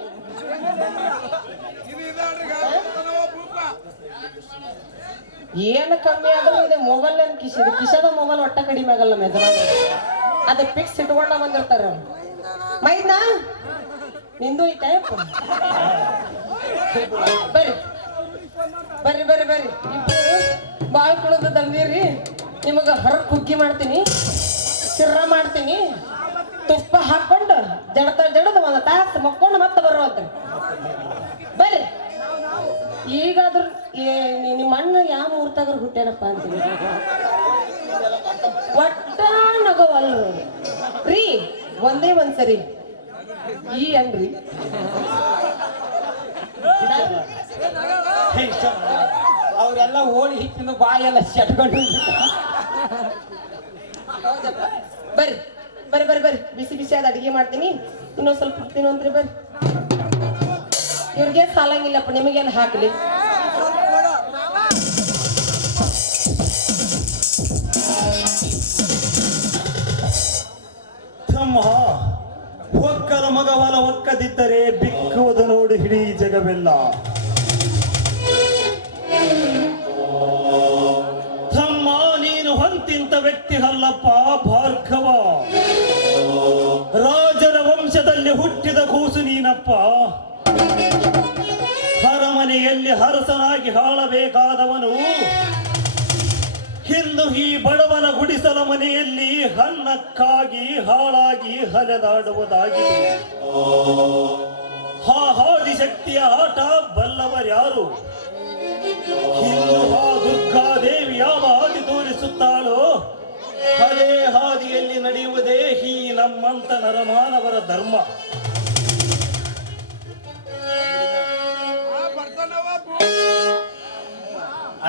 ಏನು ಕಮ್ಮಿ ಆದ್ರೂ ಇದೆ ಮೊಬೈಲ್ ನನ್ ಕಿಶದ ಮೊಬೈಲ್ ಒಟ್ಟ ಕಡಿಮೆ ಆಗಲ್ಲ ಮೆದ್ರ. ಅದ ಫಿಕ್ಸ್ ಇಟ್ಕೊಂಡ ಬಂದಿರ್ತಾರ. ಮೈದ್ನ ನಿಂದು ಈ ಟೈಪ್ ಬರ್ರಿ ಬರ್ರಿ ಬರ್ರಿ ಬರ್ರಿ ಇಬ್ರು ಬಾಳ್ ಕುಳದ ದಂದಿರಿ. ನಿಮಗ ಹೊರಗ್ ಕುಗ್ಗಿ ಮಾಡ್ತೀನಿ, ಚಿರ್ರ ಮಾಡ್ತೀನಿ, ತುಪ್ಪ ಹಾಕೊಂಡು ಜಡದ ಒಂದು ತಾಸು ಮಕ್ಕೊಂಡು ಮತ್ತೆ ಬರುವಂತ ಬರ್ರಿ. ಈಗಾದ್ರೂ ನಿಮ್ಮ ಅಣ್ಣ ಯಾವ ಮುಹೂರ್ತಾಗ್ರ ಹುಟ್ಟ್ಯಾನಪ್ಪ ಅಂತೀನಿ. ಒಟ್ಟ ನಗವಲ್ರು ರೀ, ಒಂದೇ ಒಂದ್ಸರಿ ಈ ಅನ್ರಿ ಅವರೆಲ್ಲ ಓಡಿ ಹಿಟ್ಟಿನ ಬಾಯೆಲ್ಲ ಸೆಟ್ಕೊಂಡು ಹೌದಪ್ಪ. ಬರ್ರಿ ಬರ್ರಿ ಬರ್ರಿ ಬರ್ರಿ, ಬಿಸಿ ಬಿಸಿ ಆದ ಅಡಿಗೆ ಮಾಡ್ತೀನಿ, ಇನ್ನೊಂದ್ ಸ್ವಲ್ಪ ಹೊಡ್ತೀನಿ ಅಂತ್ರಿ. ಬರ್ರಿ, ಇವ್ರಿಗೆ ಸಾಲಂಗಿಲ್ಲಪ್ಪ, ನಿಮಗೇನು ಹಾಕ್ಲಿ. ತಮ್ಮ ಒಕ್ಕರ ಮಗ ಹೊಲ ಒಕ್ಕದಿದ್ದರೆ ಬಿಕ್ಕುವುದು ನೋಡಿ ಹಿಡೀ ಜಗವೆಲ್ಲ. ತಮ್ಮ ನೀನು ಹೊಂತಿಂತ ವ್ಯಕ್ತಿ ಅಲ್ಲಪ್ಪ ಭಾರ್ಗವ. ರಾಜರ ವಂಶದಲ್ಲಿ ಹುಟ್ಟಿದ ಕೂಸು ನೀನಪ್ಪ. ಅರಮನೆಯಲ್ಲಿ ಅರಸನಾಗಿ ಆಳಬೇಕಾದವನು ಇಂದು ಈ ಬಡವನ ಗುಡಿಸಲ ಮನೆಯಲ್ಲಿ ಅನ್ನಕ್ಕಾಗಿ ಹಾಳಾಗಿ ಹಲೆದಾಡುವುದಾಗಿದೆ. ಆ ಆದಿಶಕ್ತಿಯ ಆಟ ಬಲ್ಲವರ್ಯಾರು? ಇಂದು ಆ ದುರ್ಗಾದೇವಿ ಯಾವ ಹಾದಿ ತೋರಿಸುತ್ತಾಳೋ ಅದೇ ಹಾದಿಯಲ್ಲಿ ನಡೆಯುವುದೇ ಈ ನಮ್ಮಂತ ನರಮಾನವರ ಧರ್ಮ.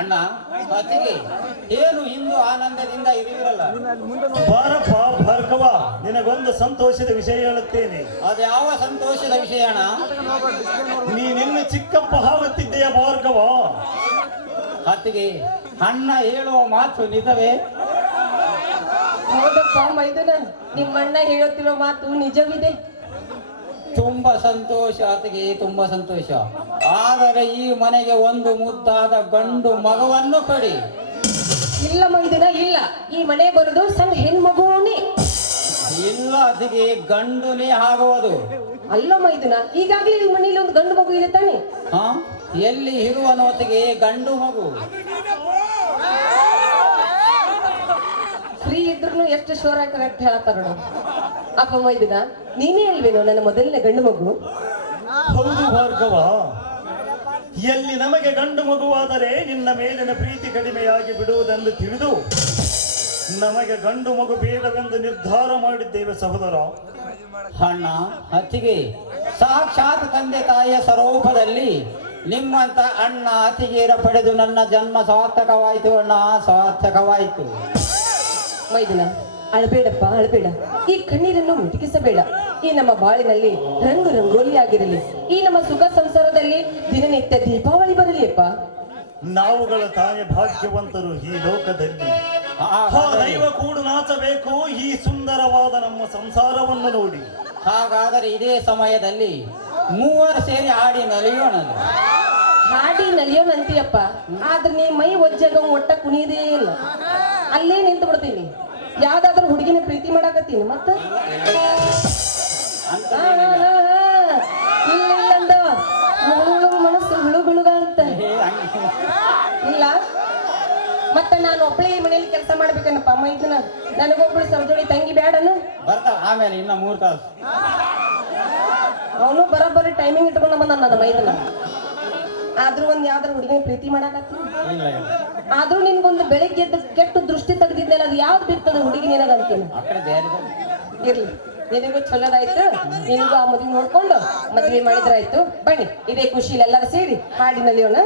ಅಣ್ಣ ಅತಿಗೆ ಏನು ಇಂದು ಆನಂದದಿಂದ ಇರುವಿರಲ್ಲ? ಬಾರಪ್ಪ ಭಾರ್ಗವ, ನಿನಗೊಂದು ಸಂತೋಷದ ವಿಷಯ ಹೇಳುತ್ತೇನೆ. ಅದು ಯಾವ ಸಂತೋಷದ ವಿಷಯ ಅಣ್ಣ? ನೀನಿನ್ನು ಚಿಕ್ಕಪ್ಪ ಆಗುತ್ತಿದ್ದೆಯ ಭಾರ್ಗವ. ಅತಿಗೆ ಅಣ್ಣ ಹೇಳುವ ಮಾತು ನಿಜವೇ? ಹೌದಪ್ಪ ಮೈದನ, ನಿಮ್ಮಣ್ಣ ಹೇಳುತ್ತಿರೋ ಮಾತು ನಿಜವಿದೆ. ತುಂಬಾ ಸಂತೋಷ ಅತಿಗೆ, ತುಂಬಾ ಸಂತೋಷ. ಆದರೆ ಈ ಮನೆಗೆ ಒಂದು ಮುದ್ದಾದ ಗಂಡು ಮಗವನ್ನು ಕೊಡಿ. ಇಲ್ಲ ಮೈದನ ಇಲ್ಲ, ಈ ಮನೆ ಬರೋದು ಸಣ್ಣ ಹೆಣ್ಮಗುವೇ. ಇಲ್ಲ ಅತಿಗೆ, ಗಂಡುನೇ ಆಗುವುದು. ಅಲ್ಲ ಮೈದನ, ಈಗಾಗಲೇ ಈ ಮನೆಯಲ್ಲಿ ಒಂದು ಗಂಡು ಮಗು ಇದೆ ತಾನೆ? ಹಾ, ಎಲ್ಲಿ ಇರುವ ನೋತಿಗೆ ಗಂಡು ಮಗು? ಫ್ರೀ ಇದ್ರು ಎಷ್ಟು ಶೋರ್ ಆಗಿ ಕರೆಕ್ಟ್ ಹೇಳತ್ತಾರ ನೋಡು. ಅಪ್ಪ ಮೈದನ, ನೀನೇ ಅಲ್ವೇನೋ ನನ್ನ ಮೊದಲನೇ ಗಂಡು ಮಗು? ಹೌದು ಭಾರ್ಗವ, ಎಲ್ಲಿ ನಮಗೆ ಗಂಡು ಮಗುವಾದರೆ ನಿನ್ನ ಮೇಲಿನ ಪ್ರೀತಿ ಕಡಿಮೆಯಾಗಿ ಬಿಡುವುದೆಂದು ತಿಳಿದು ನಮಗೆ ಗಂಡು ಮಗು ಬೇಡವೆಂದು ನಿರ್ಧಾರ ಮಾಡಿದ್ದೇವೆ ಸಹೋದರ. ಅಣ್ಣ ಅತಿಗೆ, ಸಾಕ್ಷಾತ್ ತಂದೆ ತಾಯಿಯ ಸ್ವರೂಪದಲ್ಲಿ ನಿಮ್ಮಂತ ಅಣ್ಣ ಅತಿಗೆಯರ ಪಡೆದು ನನ್ನ ಜನ್ಮ ಸಾರ್ಥಕವಾಯಿತು ಅಣ್ಣ, ಸಾರ್ಥಕವಾಯಿತು. ಮೈದನ ಅಳಬೇಡಪ್ಪ, ಅಳಬೇಡ. ಈ ಕಣ್ಣೀರನ್ನು ಮಿಟುಕಿಸಬೇಡ. ಈ ನಮ್ಮ ಬಾಳಿನಲ್ಲಿ ರಂಗು ರಂಗೋಲಿ ಆಗಿರಲಿ. ಈ ನಮ್ಮ ಸುಖ ಸಂಸಾರದಲ್ಲಿ ದಿನನಿತ್ಯ ದೀಪಾವಳಿ ಬರಲಿಯಪ್ಪ. ನಾವುಗಳ ತಾನೇ ಭಾಗ್ಯವಂತರು ಈ ಲೋಕದಲ್ಲಿ. ದೈವ ಕೂಡು ನಾಚಬೇಕು ಈ ಸುಂದರವಾದ ನಮ್ಮ ಸಂಸಾರವನ್ನು ನೋಡಿ. ಹಾಗಾದರೆ ಇದೇ ಸಮಯದಲ್ಲಿ ಮೂವರು ಸೇರಿ ಹಾಡಿ ನಲಿಯೋಣ. ಹಾಡಿ ನಲಿಯೋನಂತೀಯಪ್ಪ, ಆದ್ರೆ ನೀ ಮೈ ಒಜ್ಜಾಗ ಒಟ್ಟ ಕುಣಿಯದೇ ಇಲ್ಲ. ಅಲ್ಲೇ ನಿಂತು ಬಿಡ್ತೀನಿ. ಯಾವ್ದಾದ್ರು ಹುಡುಗಿನ ಪ್ರೀತಿ ಮಾಡಾಕತ್ತೀನಿ ಮತ್ತ ಇಲ್ಲ ಹುಳು ಮನಸ್ಸು ಹುಳುಗುಳುಗ ಅಂತ ಇಲ್ಲ. ಮತ್ತೆ ನಾನು ಒಬ್ಬಳೇ ಈ ಮನೇಲಿ ಕೆಲಸ ಮಾಡ್ಬೇಕನ್ನಪ್ಪ. ಅಮ್ಮ ಇದನ್ನ ನನಗೊಬ್ಬಳು ಸರ್ಜೋಡಿ ತಂಗಿ ಬೇಡನು? ಬರ್ತಾವ ಆಮೇಲೆ ಇನ್ನ 3 ತಾಸು. ಅವನು ಬರೋಬ್ಬರಿ ಟೈಮಿಂಗ್ ಇಟ್ಕೊಂಡ ಬಂದ ನನ್ನ ಮೈದನ. ಆದ್ರೂ ಒಂದ್ ಯಾವ್ದಾರು ಹುಡುಗಿನ ಪ್ರೀತಿ ಮಾಡಾಕತ್ತೀನಿ. ಇಲ್ಲ ಇಲ್ಲ, ಆದ್ರೂ ನಿನ್ಗೊಂದು ಬೆಳಿಗ್ಗೆ ಎದ್ದು ಕೆಟ್ಟ ದೃಷ್ಟಿ ತೆಗ್ದಿದ್ದೆಲ್ಲ ಅದು ಯಾವ್ದು ಬಿರ್ತದ ಹುಡುಗಿ ನಿನಗಂತೀನಿ. ಆ ಕಡೆ ಬೇರೆ ಇರ್ಲಿ, ನಿನಗೂ ಚಲೋದಾಯ್ತು. ನಿನಗೂ ಆ ಮದುವೆ ನೋಡ್ಕೊಂಡು ಮದುವೆ ಮಾಡಿದ್ರಾಯ್ತು. ಬನ್ನಿ, ಇದೇ ಖುಷಿಲಿ ಎಲ್ಲರೂ ಸೇರಿ ಹಾಡಿನಲ್ಲಿಯೋಣ.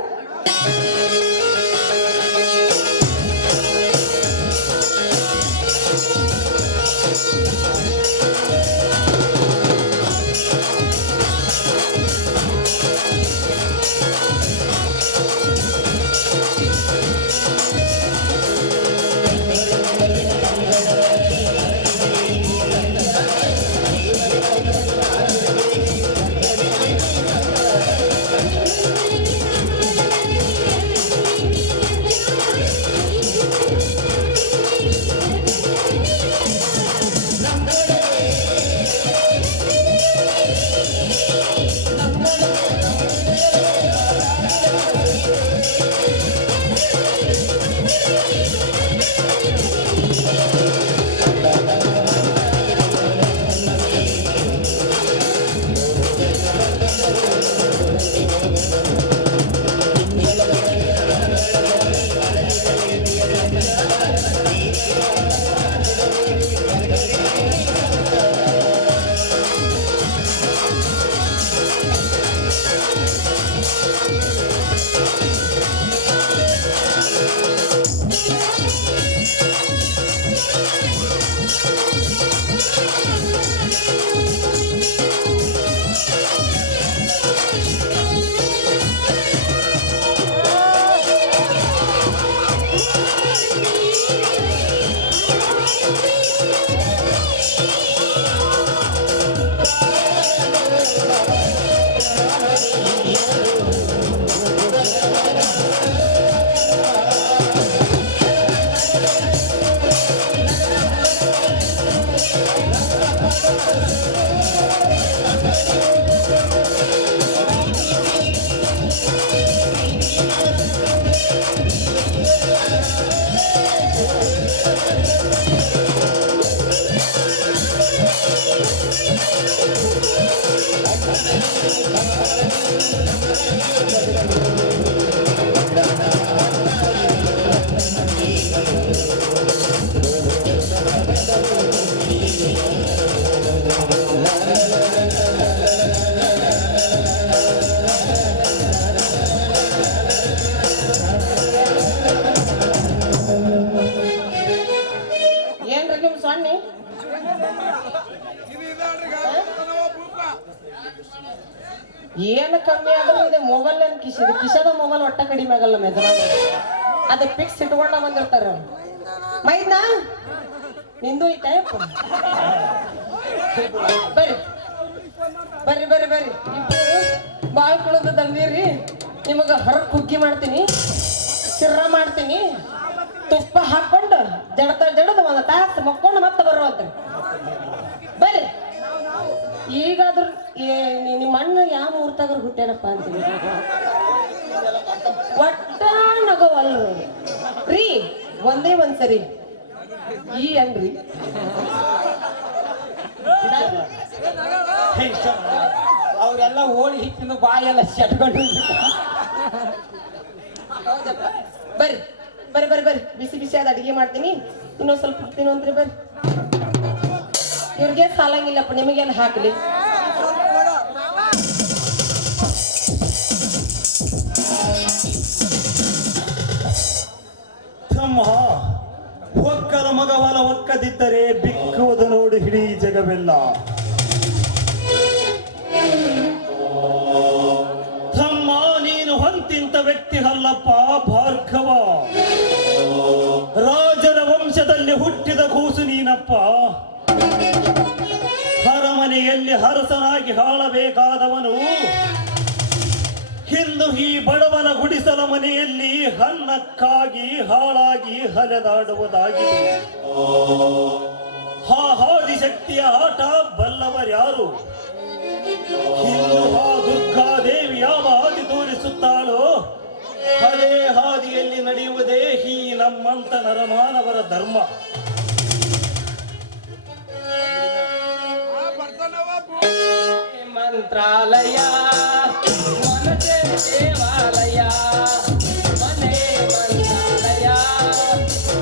ಏನು ಕಮ್ಮಿ ಆದ್ರೂ ಇದೆ ಮೊಬೈಲ್ ಏನ್ ಕಿಶದ ಮೊಬೈಲ್ ಒಟ್ಟ ಕಡಿಮೆ ಆಗಲ್ಲ ಮೆಜರ ಅದು ಫಿಕ್ಸ್ ಇಟ್ಕೊಂಡ ಬಂದಿರ್ತಾರ ಮೈದ್ನಾ ನಿಂದು ಈ ಟೈಪ್ ಬರ್ರಿ ಬರ್ರಿ ಬರ್ರಿ ಬರ್ರಿ ಇಬ್ರು ಬಾಳ್ ಕುಳದ ತಂದಿರಿ ನಿಮಗ ಹೊರಗ್ ಕುಗ್ಗಿ ಮಾಡ್ತೀನಿ ಸಿರ್ರ ಮಾಡ್ತೀನಿ ತುಪ್ಪ ಹಾಕೊಂಡು ಜಡದ ಒಂದು ತಾಸು ಮಕ್ಕೊಂಡು ಮತ್ತೆ ಬರುವಂತ ಬರ್ರಿ ಈಗಾದ್ರೂ ನಿಮ್ಮ ಅಣ್ಣ ಯಾವ ಮುಹೂರ್ತಾಗ್ರ ಹುಟ್ಟ್ಯಾನಪ್ಪ ಅಂತೀನಿ ಒಟ್ಟ ನಗವಲ್ರು ರೀ ಒಂದೇ ಒಂದ್ಸರಿ ಈ ಅನ್ರಿ ಅವರೆಲ್ಲ ಓಡಿ ಹಿಟ್ಟಿನ ಬಾಯೆಲ್ಲ ಸೆಟ್ಕೊಂಡು ಬರ್ರಿ ಬರ್ರಿ ಬರ್ರಿ ಬರ್ರಿ ಬಿಸಿ ಬಿಸಿ ಆದ ಅಡಿಗೆ ಮಾಡ್ತೀನಿ ಇನ್ನೊಂದ್ ಸ್ವಲ್ಪ ಹಾಕ್ತೀನಿ ಅಂತ್ರಿ ಬರ್ರಿ ಇವ್ರಿಗೆ ಸಾಲಂಗಿಲ್ಲಪ್ಪ ನಿಮಗೇನು ಹಾಕ್ಲಿ ತಮ್ಮ ಒಕ್ಕರ ಮಗವಲ ಒಕ್ಕದಿದ್ದರೆ ಬಿಕ್ಕುವುದು ನೋಡು ಹಿಡೀ ಜಗವೆಲ್ಲ. ತಮ್ಮ ನೀನು ಹೊಂತಿಂತ ವ್ಯಕ್ತಿ ಅಲ್ಲಪ್ಪ ಭಾರ್ಗವ, ರಾಜರ ವಂಶದಲ್ಲಿ ಹುಟ್ಟಿದ ಕೂಸು ನೀನಪ್ಪ. ಅರಮನೆಯಲ್ಲಿ ಅರಸನಾಗಿ ಆಳಬೇಕಾದವನು ಇಂದು ಈ ಬಡವನ ಗುಡಿಸಲ ಮನೆಯಲ್ಲಿ ಅನ್ನಕ್ಕಾಗಿ ಹಾಳಾಗಿ ಹಲೆದಾಡುವುದಾಗಿದೆ. ಆ ಆದಿಶಕ್ತಿಯ ಆಟ ಬಲ್ಲವರ್ಯಾರು? ಇಂದು ಆ ದುರ್ಗಾದೇವಿ ಯಾವ ಹಾದಿ ತೋರಿಸುತ್ತಾಳೋ ಅದೇ ಹಾದಿಯಲ್ಲಿ ನಡೆಯುವುದೇ ಈ ನಮ್ಮಂತ ನರಮಾನವರ ಧರ್ಮ. ಮಂತ್ರಾಲಯ ಮನತೆ ದೇವಾಲಯ ಮನೆ ಮಂತ್ರಾಲಯ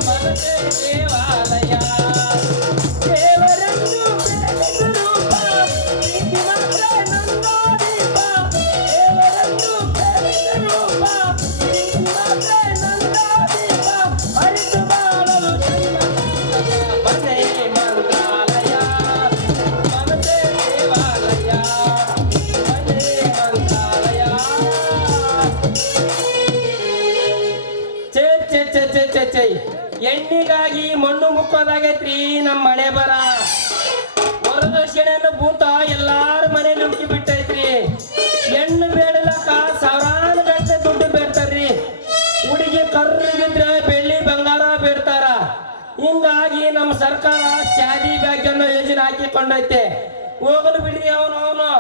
ಮನತೆ ದೇವಾಲಯ ದೇವರನ್ನು ಪ್ರೇಮಿಸುವ ರೂಪ ಪ್ರೀತಿ ಮಾತ್ರ ನಂದಾದೀಪ ದೇವರನ್ನು ಪ್ರೇಮಿಸುವ ರೂಪ ಪ್ರೀತಿ ಮಾತ್ರ ನಂದಾದೀಪ ಅರಿತು ಬಾಳಲು ಮನೆ ಮಂತ್ರಾಲಯ ಮನತೆ ದೇವಾಲಯ ಮನೆ ಮಂತ್ರಾಲಯ. ಚೇ ಎಣ್ಣಿಗಾಗಿ ಮಣ್ಣು ಮುಕ್ಕೋದಾಗೈತ್ರಿ ನಮ್ಮ ಮಳೆ ಬರ. ವರದಕ್ಷಿಣೆಯನ್ನು ಭೂತ ಎಲ್ಲಾರ ಮನೇಲಿ ಉಕ್ಕಿ ಬಿಟ್ಟೈತ್ರಿ. ಹೆಣ್ಣು ಬೇಡಲಕ್ಕ ಸಾವಿರಾರು ಗಂಟೆ ದುಡ್ಡು ಬೇಡ್ತಾರ್ರಿ. ಹುಡುಗಿ ಕರ್ರಿಗಿದ್ರೆ ಬೆಳ್ಳಿ ಬಂಗಾರ ಬೇಡ್ತಾರ. ಹಿಂಗಾಗಿ ನಮ್ಮ ಸರ್ಕಾರ ಶಾದಿ ಬ್ಯಾಗ್ ಅನ್ನೋ ಯೋಜನೆ ಹಾಕಿಕೊಂಡೈತೆ. ಹೋಗಲು ಬಿಡಿ ಅವನು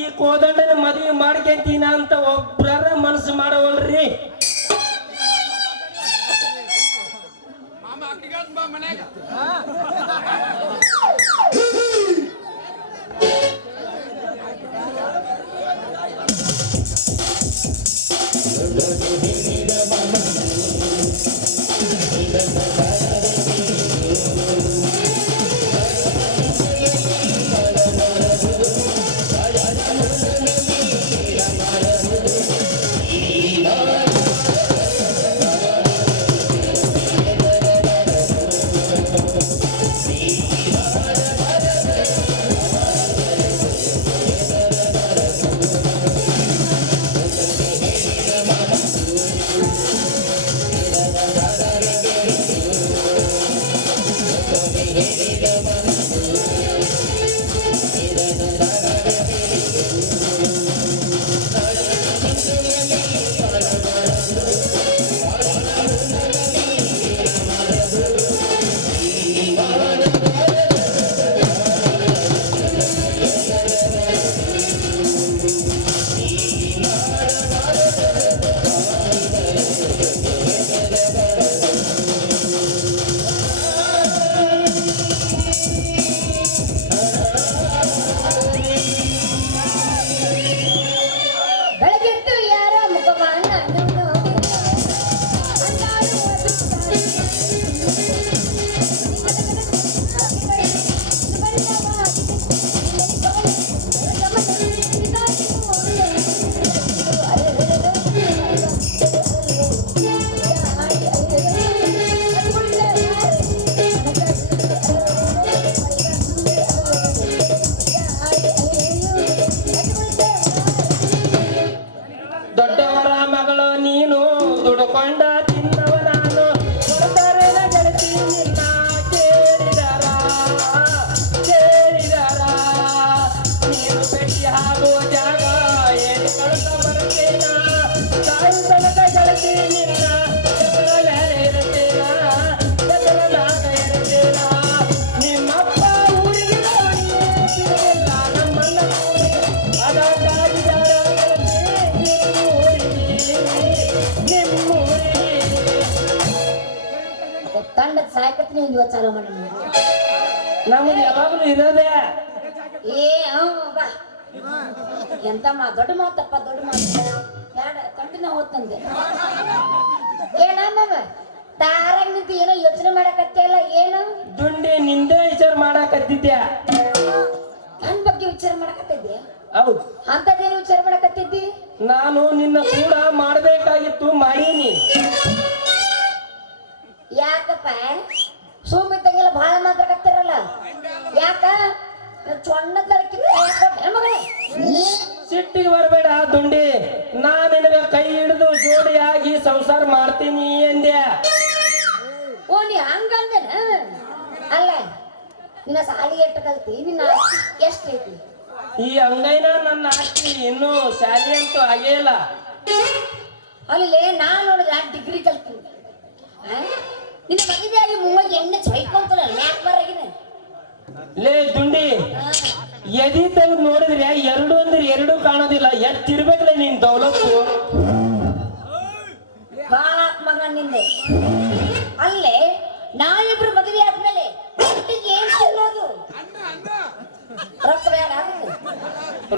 ಈ ಕೋದಂಡನ ಮದುವೆ ಮಾಡ್ಕೊಂತೀನ ಅಂತ ಒಬ್ಬರ ಮನಸ್ಸು ಮಾಡವಲ್ರಿ. ಕಂಡ ಸಾಯಕತ್ತೀನಿ ಒಂದು ಇವತ್ತು ಚಾಲು ಮಾಡಿ ನಮಗೆ ಯಾವಾಗಲೂ ಇರೋದೇ ಏ ಬಾ ಎಂತ ದೊಡ್ಡ ಮಾತಪ್ಪ ದೊಡ್ಡ ಮಾತು ಬೇಡ ಕಂಟಿನ ಹೋಗ್ತಂದೆ ಏನಮ್ಮ ತಾರಾಗ ನಿಂತು ಏನೋ ಯೋಚನೆ ಮಾಡಕತ್ತಿಯಲ್ಲ ಏನು ದುಂಡಿ ನಿಂದೇ ವಿಚಾರ ಮಾಡಾಕತ್ತಿದ್ಯಾ ನನ್ ಬಗ್ಗೆ ವಿಚಾರ ಮಾಡಕತ್ತಿದ್ದೆ ಹೌದು ಅಂತದೇನು ವಿಚಾರ ಮಾಡಕತ್ತಿದ್ದಿ ನಾನು ನಿನ್ನ ಕೂಡ ಮಾಡಬೇಕಾಗಿತ್ತು ಮಾಡೀನಿ ಯಾಕಪ್ಪ ಸುಮ್ಮಿದ್ದಂಗೆಲ್ಲ ಬಹಳ ಮಾತಾಡಕತ್ತಿರಲ್ಲ ಯಾಕ ಚೊಣ್ಣದ ಸಿಟ್ಟಿಗೆ ಬರಬೇಡ ದುಂಡಿ ನಾ ನಿನಗ ಕೈ ಹಿಡಿದು ಜೋಡಿಯಾಗಿ ಸಂಸಾರ ಮಾಡ್ತೀನಿ ಎಂದ್ಯ ಓ ನೀ ಹಂಗಂದೇನ ಅಲ್ಲ ನಿನ್ನ ಸಾಲಿ ಎಷ್ಟು ಕಲ್ತಿ ನಿನ್ನ ಎಷ್ಟು ಐತಿ ಈ ಅಂಗೈನ ನನ್ನ ಆಸ್ತಿ ಇನ್ನೂ ಶಾಲೆ ಅಂತೂ ಆಗೇ ಇಲ್ಲ ಅಲ್ಲಿ ನಾನು ನೋಡಿದ್ರೆ ಡಿಗ್ರಿ ಕಲ್ತೀನಿ ನಿನ್ನ ಮದುವೆಯಾಗಿ ಮುಂಬೈ ಎಣ್ಣೆ ಚೈಕೊಂತಲ್ಲ ಯಾಕೆ ಬರಾಗಿದೆ ಲೇ ದುಂಡಿ ಎದಿ ತೆಗೆದು ನೋಡಿದ್ರೆ ಎರಡು ಅಂದ್ರೆ ಎರಡು ಕಾಣೋದಿಲ್ಲ ಎತ್ತಿರ್ಬೇಕಲ್ಲ ನೀನ್ ದೌಲತ್ತು ಬಾಳ ಮಗ ನಿಂದೆ ಅಲ್ಲೇ ನಾವಿಬ್ರು ಮದುವೆ ಆದ್ಮೇಲೆ ಒಟ್ಟಿಗೆ ಏನ್ ತಿನ್ನೋದು ರೊಕ್ಕ ಬೇಡ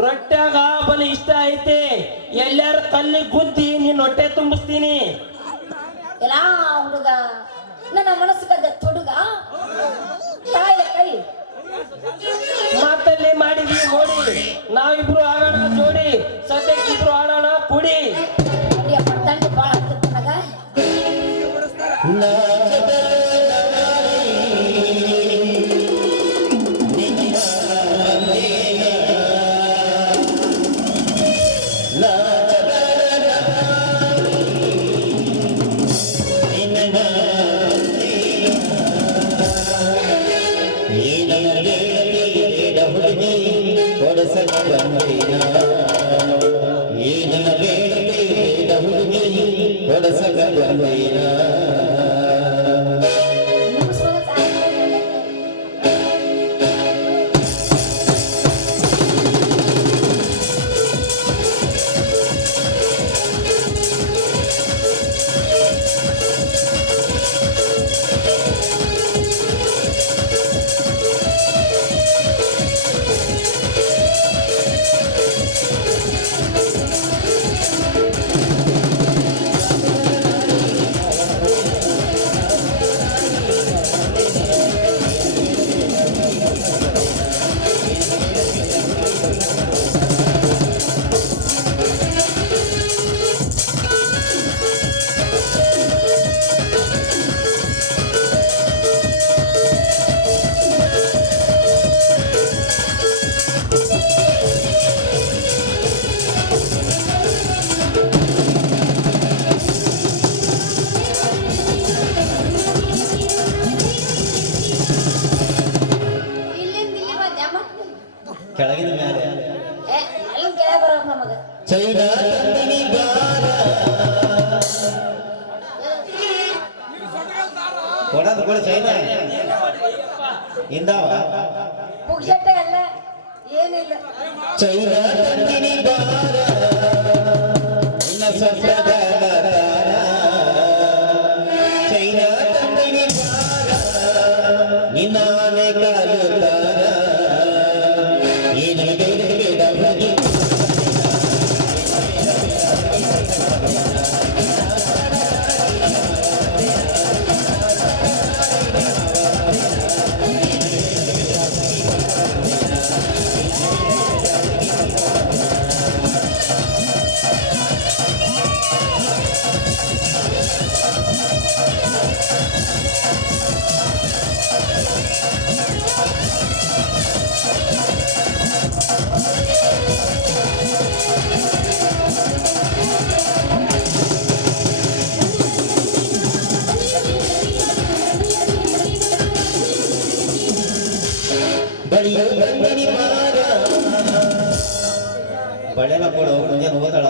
ರೊಟ್ಟ್ಯಾಗ ಬಲಿ ಇಷ್ಟ ಐತೆ ಎಲ್ಲಾರ ಕಲ್ಲಿ ಗುದ್ದಿ ನೀನ್ ಹೊಟ್ಟೆ ತುಂಬಿಸ್ತೀನಿ ಎಲ್ಲ ಹುಡುಗ ನನ್ನ ಮನಸ್ಸಿಗದ ಹುಡುಗ ತಾಯಿಯ ಕೈ ಮಾತಲ್ಲಿ ಮಾಡಿದ್ವಿ ನೋಡಿ ನಾವಿಬ್ರು ಆಡೋಣ ಜೋಡಿ ಸದ್ಯಕ್ಕೆ ಇಬ್ರು ಆಡೋಣ ಕುಡಿ ಅಡಿಯಪ್ಪ ತಂಡಿ ಬಾಳ ಆಗ್ತದೆ ನನಗ ಕೆಳಗಿನ ಮೇಲೆ ಎಲ್ಲ ಕೆಳ ಬರೋ ನಮಗ ಚೈನಾ ತಂದಿನಿ ಬಾರ ಕೊಡೋದು ಕೊಡು ಚೈನಾ ಇಂದಾವ ಪುಗ್ಸಟ್ಟೆ ಅಲ್ಲ ಏನಿಲ್ಲ ಚೈನಾ ತಂದಿನಿ ಬಾರ ನಿನ್ನ ಸೊಂಟದ ಚೈನಾ ತಂದಿನಿ ಬಾರ ನಿನ್ನ ಆನೆ ಕಾಲುತ್ತಾರ ಬಳೆನ ಕೊಡು ಮುಂಜಾನೆ ಹೋದಳ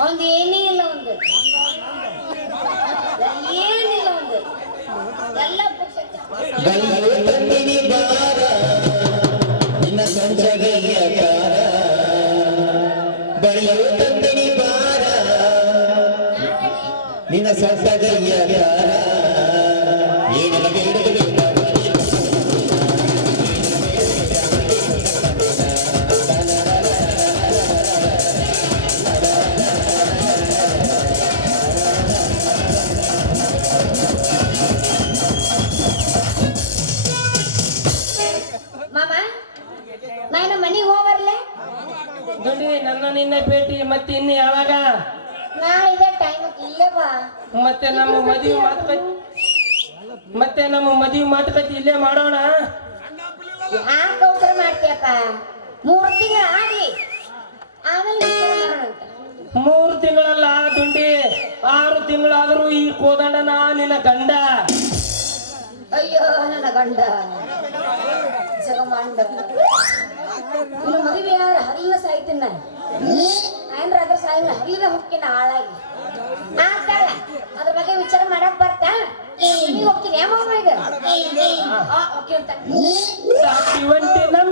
ಒಂದು ಏನೇ ಇಲ್ಲ ಒಂದು ಏನಿಲ್ಲ ಒಂದು ಎಲ್ಲ ಪುಗ್ಸಟ್ಟೆ ತಂದಿನಿ ಬಾರ ನಿನ್ನ ಸಂಜೆಗೆಯ ಕಾರ ಬಳಿಯು ತಂದಿನಿ ಬಾರ ನಿನ್ನ ಸಂಸಗೆಯ ಕಾರ ನಿನ್ನ ಭೇಟಿ ಮತ್ತೆ ಇನ್ನು ಯಾವಾಗ? ನಾಳೆ ಇದೇ ಟೈಮ್ ಇಲ್ಲೇ ಬಾ. ಮತ್ತೆ ನಮ್ಮ ಮದುವೆ ಮಾತುಕತೆ ಇಲ್ಲೇ ಮಾಡೋಣ. ಯಾಕೆ ಅವಸರ ಮಾಡ್ತೀಯಪ್ಪ? 3 ತಿಂಗಳು ಆಗಿ ಆಮೇಲೆ ವಿಚಾರ ಮಾಡೋಣಂತ. 3 ತಿಂಗಳಲ್ಲ ದುಂಡಿ, 6 ತಿಂಗಳಾದರೂ ಈ ಕೋದಂಡನ ನಿನ್ನ ಗಂಡ. ಅಯ್ಯೋ ನನ್ನ ಗಂಡ ಜಗಮಾಂಡ, ಇನ್ನು ಮದುವೆ ಯಾರು ಹರಿಲ್ಲ ಸಾಯ್ತೀನಿ ನಾನು. ಏನ್ರ ಅದ್ರ ಸಾಯಿಲ್ಲ ಹರಿದ ಹೋಗ್ತೀನಿ ಹಾಳಾಗಿ. ಆಗ್ತಾಳ ಅದ್ರ ಬಗ್ಗೆ ವಿಚಾರ ಮಾಡಕ್ ಬರ್ತಾ ಹೋಗ್ತೀನಿ. ಈಗ ಓಕೆ ಅಂತ ನಮ್ಮ